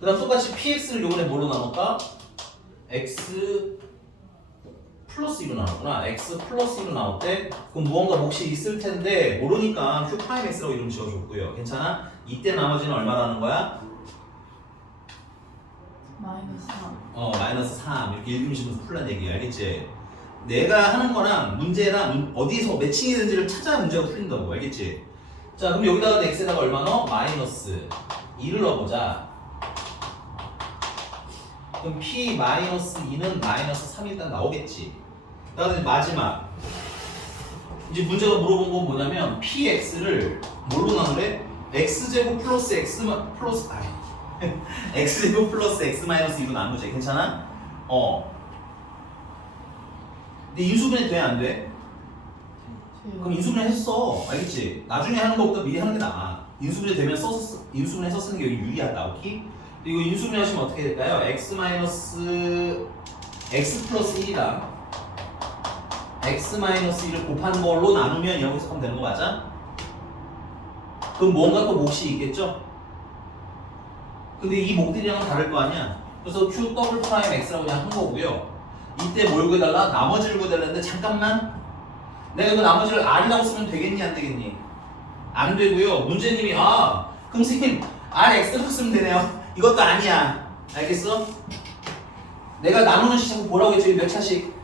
그 다음 똑같이 px를 요번에 뭐로 나눴다? x 플러스 2로 나눴구나. x 플러스 2로 나올 때 그럼 무언가 몫이 있을 텐데 모르니까 q 프라임 x라고 이름 지어줬고요. 괜찮아? 이때 나머지는 얼마라는 거야? 마이너스 3. 마이너스 3 이렇게 읽으시면서 풀란 얘기 알겠지? 내가 하는 거랑 문제랑 어디서 매칭이 되는지를 찾아야 문제가 풀린다고 알겠지? 자 그럼 여기다가 x에다가 얼마 넣어? 마이너스 2를 넣어보자. 그럼 p 마이너스 2는 마이너스 3이 일단 나오겠지. 그다음에 마지막 이제 문제가 물어본 건 뭐냐면 px를 뭘로 나누래? x제곱 플러스 x 플러스 x제곱 플러스 x 마이너스 2로 나누지. 괜찮아? 근데 인수분해 돼 안 돼? 그럼 인수분해 했어. 알겠지? 나중에 하는 것보다 미리 하는 게 나아. 인수분해 되면 인수분해서 쓰는 게 유리하다. 오케이? 이거 인수분해 하시면 어떻게 될까요? x 마이너스 x 플러스 1이랑 x 마이너스 1을 곱한 걸로 나누면 이렇게 해석하면 되는 거 맞아? 그럼 뭔가 또 몫이 있겠죠? 근데 이 몫들이랑은 다를 거 아니야? 그래서 q 더블 프라임 x라고 그냥 한 거고요. 이때 뭘 구해달라? 나머지를 구해달라는데 잠깐만 내가 그 나머지를 r이라고 쓰면 되겠니 안 되겠니? 안 되고요. 문제님이 그럼 선생님 rx라고 쓰면 되네요. 이것도 아니야. 알겠어? 내가 나누는 식 자꾸 보라고 했지. 몇 차씩?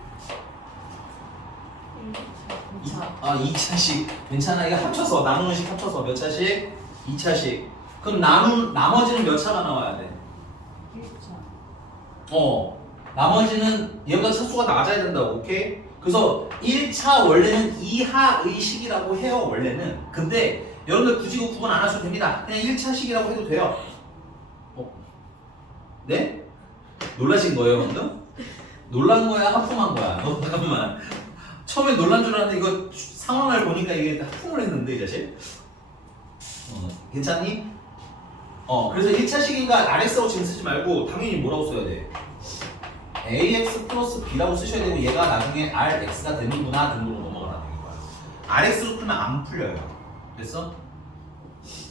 2차씩. 괜찮아. 이거 합쳐서 나누는 식 합쳐서 몇 차씩? 2차씩. 그럼 나머지는 몇 차가 나와야 돼? 1차. 나머지는 얘보다 차수가 낮아야 된다고. 오케이? 그래서 1차 원래는 이하의식이라고 해요. 원래는. 근데 여러분들 굳이 구분 안 하셔도 됩니다. 그냥 1차식이라고 해도 돼요. 네? 놀라신 거예요 방금? 놀란 거야? 하품한 거야? 잠깐만. 처음에 놀란 줄 알았는데 이거 상황을 보니까 이게 하품을 했는데 이 자식? 괜찮니? 그래서 1차식이니까 RX라고 지금 쓰지 말고 당연히 뭐라고 써야 돼? AX 플러스 B라고 쓰셔야 되고 얘가 나중에 RX가 되는구나 등으로 넘어가라는 거야. RX로 풀면 안 풀려요. 됐어?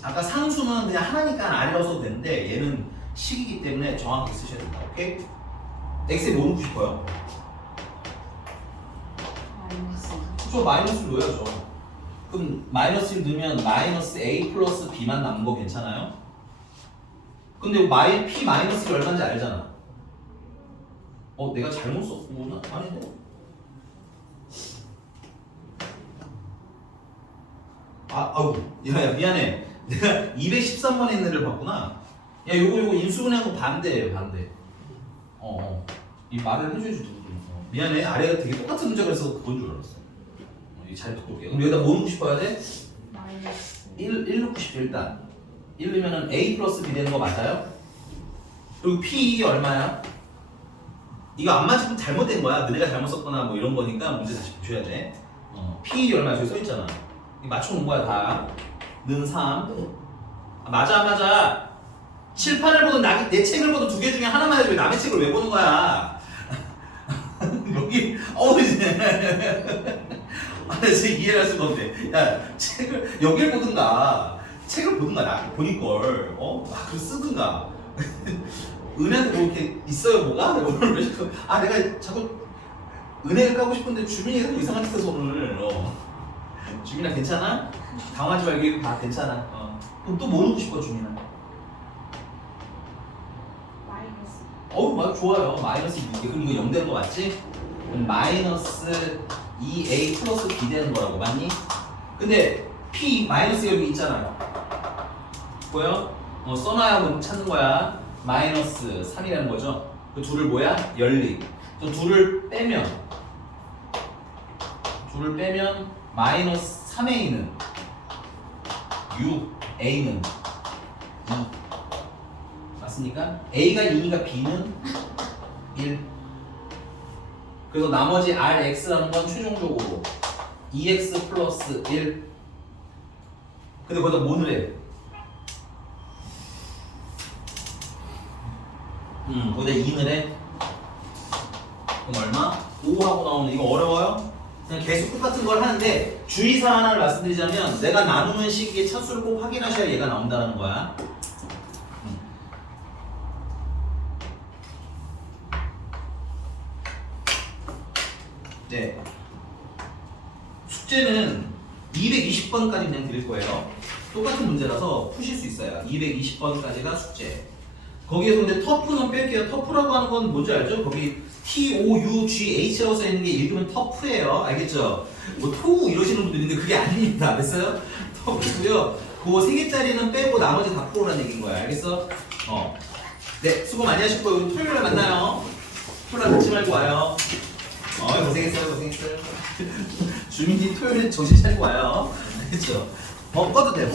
아까 상수는 그냥 하나니까 R이라고 써도 되는데 얘는 식이기 때문에 정확히 쓰셔야 된다. 오케이? X에 뭐 넣고 싶어요? 마이너스. 그쵸, 마이너스를 넣어야죠. 그럼 마이너스를 넣으면 마이너스 A 플러스 B만 남은 거 괜찮아요? 근데 P 마이너스가 얼마인지 알잖아. 내가 잘못 썼구나? 아니네. 야, 미안해. 내가 213번에 있는 애를 봤구나. 야, 요거 인수분해하고 반대예요, 반대. 이 말을 해줘야지 누구도. 미안해, 아래가 되게 똑같은 문제가 있어서 그건 줄 알았어. 잘 듣고 올게요. 그럼 여기다 뭐 넣고 싶어야 돼? 마이너스. 1 넣고 싶죠, 일단. 1 넣으면 A 플러스 B 되는 거 맞아요? 그리고 P 이게 얼마야? 이거 안 맞으면 잘못된 거야. 너네가 잘못 썼거나 뭐 이런 거니까 문제 다시 보셔야 돼. P 얼마 저기 써 있잖아. 이 맞춰놓은 거야 다. 는 3. 맞아 안 맞아? 칠판을 보든 내 책을 보든 두 개 중에 하나만 해도 왜 남의 책을 왜 보는 거야? 여기 이제 그래서 이해를 할 수가 없네. 야, 여길 보든가, 책을 보든가, 나 보니걸, 막 글 쓰든가. 은혜한테 뭐 이렇게 있어요, 뭐가? 오늘 왜 자꾸, 내가 자꾸 은혜를 까고 싶은데 주민이 자꾸 이상한 짓 해서 오늘, 주민아 괜찮아? 당황하지 말고 이거 다 괜찮아. 그럼 또 뭐 넣고 싶어, 주민아? 마이너스. 맞아, 좋아요. 마이너스 2. 그럼 이거 0 되는 거 맞지? 그럼 마이너스 2a 플러스 b 되는 거라고, 맞니? 근데 p 마이너스가 여기 있잖아요. 보여? 써놔야 찾는 거야. 마이너스 3이라는 거죠. 그 둘을 뭐야? 연립. 또 둘을 빼면 마이너스 3a는 6, a는 2. 맞습니까? a가 2니까 b는 1. 그래서 나머지 rx라는 건 최종적으로 2x 플러스 1. 근데 거기다 뭐 넣으래? 거기다 2 넣으래? 그럼 얼마? 5하고 나오는 이거 어려워요? 그냥 계속 똑같은 걸 하는데 주의사항 하나를 말씀드리자면 내가 나누는 식의 차수를 꼭 확인하셔야 얘가 나온다는 거야. 네. 숙제는 220번까지 그냥 드릴 거예요. 똑같은 문제라서 푸실 수 있어요. 220번까지가 숙제. 거기에서 근데 터프는 뺄게요. 터프라고 하는 건 뭔지 알죠? 거기 T-O-U-G-H라고 써있는 게 읽으면 터프예요. 알겠죠? 뭐 토우 이러시는 분들 있는데 그게 아닙니다. 됐어요? 터프고요. 그거 3개짜리는 빼고 나머지 다 풀어라는 얘기인 거야. 알겠어? 네, 수고 많이 하셨고요. 우리 토요일에 만나요. 토요일에 늦지 말고 와요. 고생했어요. 주민이 토요일에 정신 차리고 와요. 알겠죠? 꺼도 돼.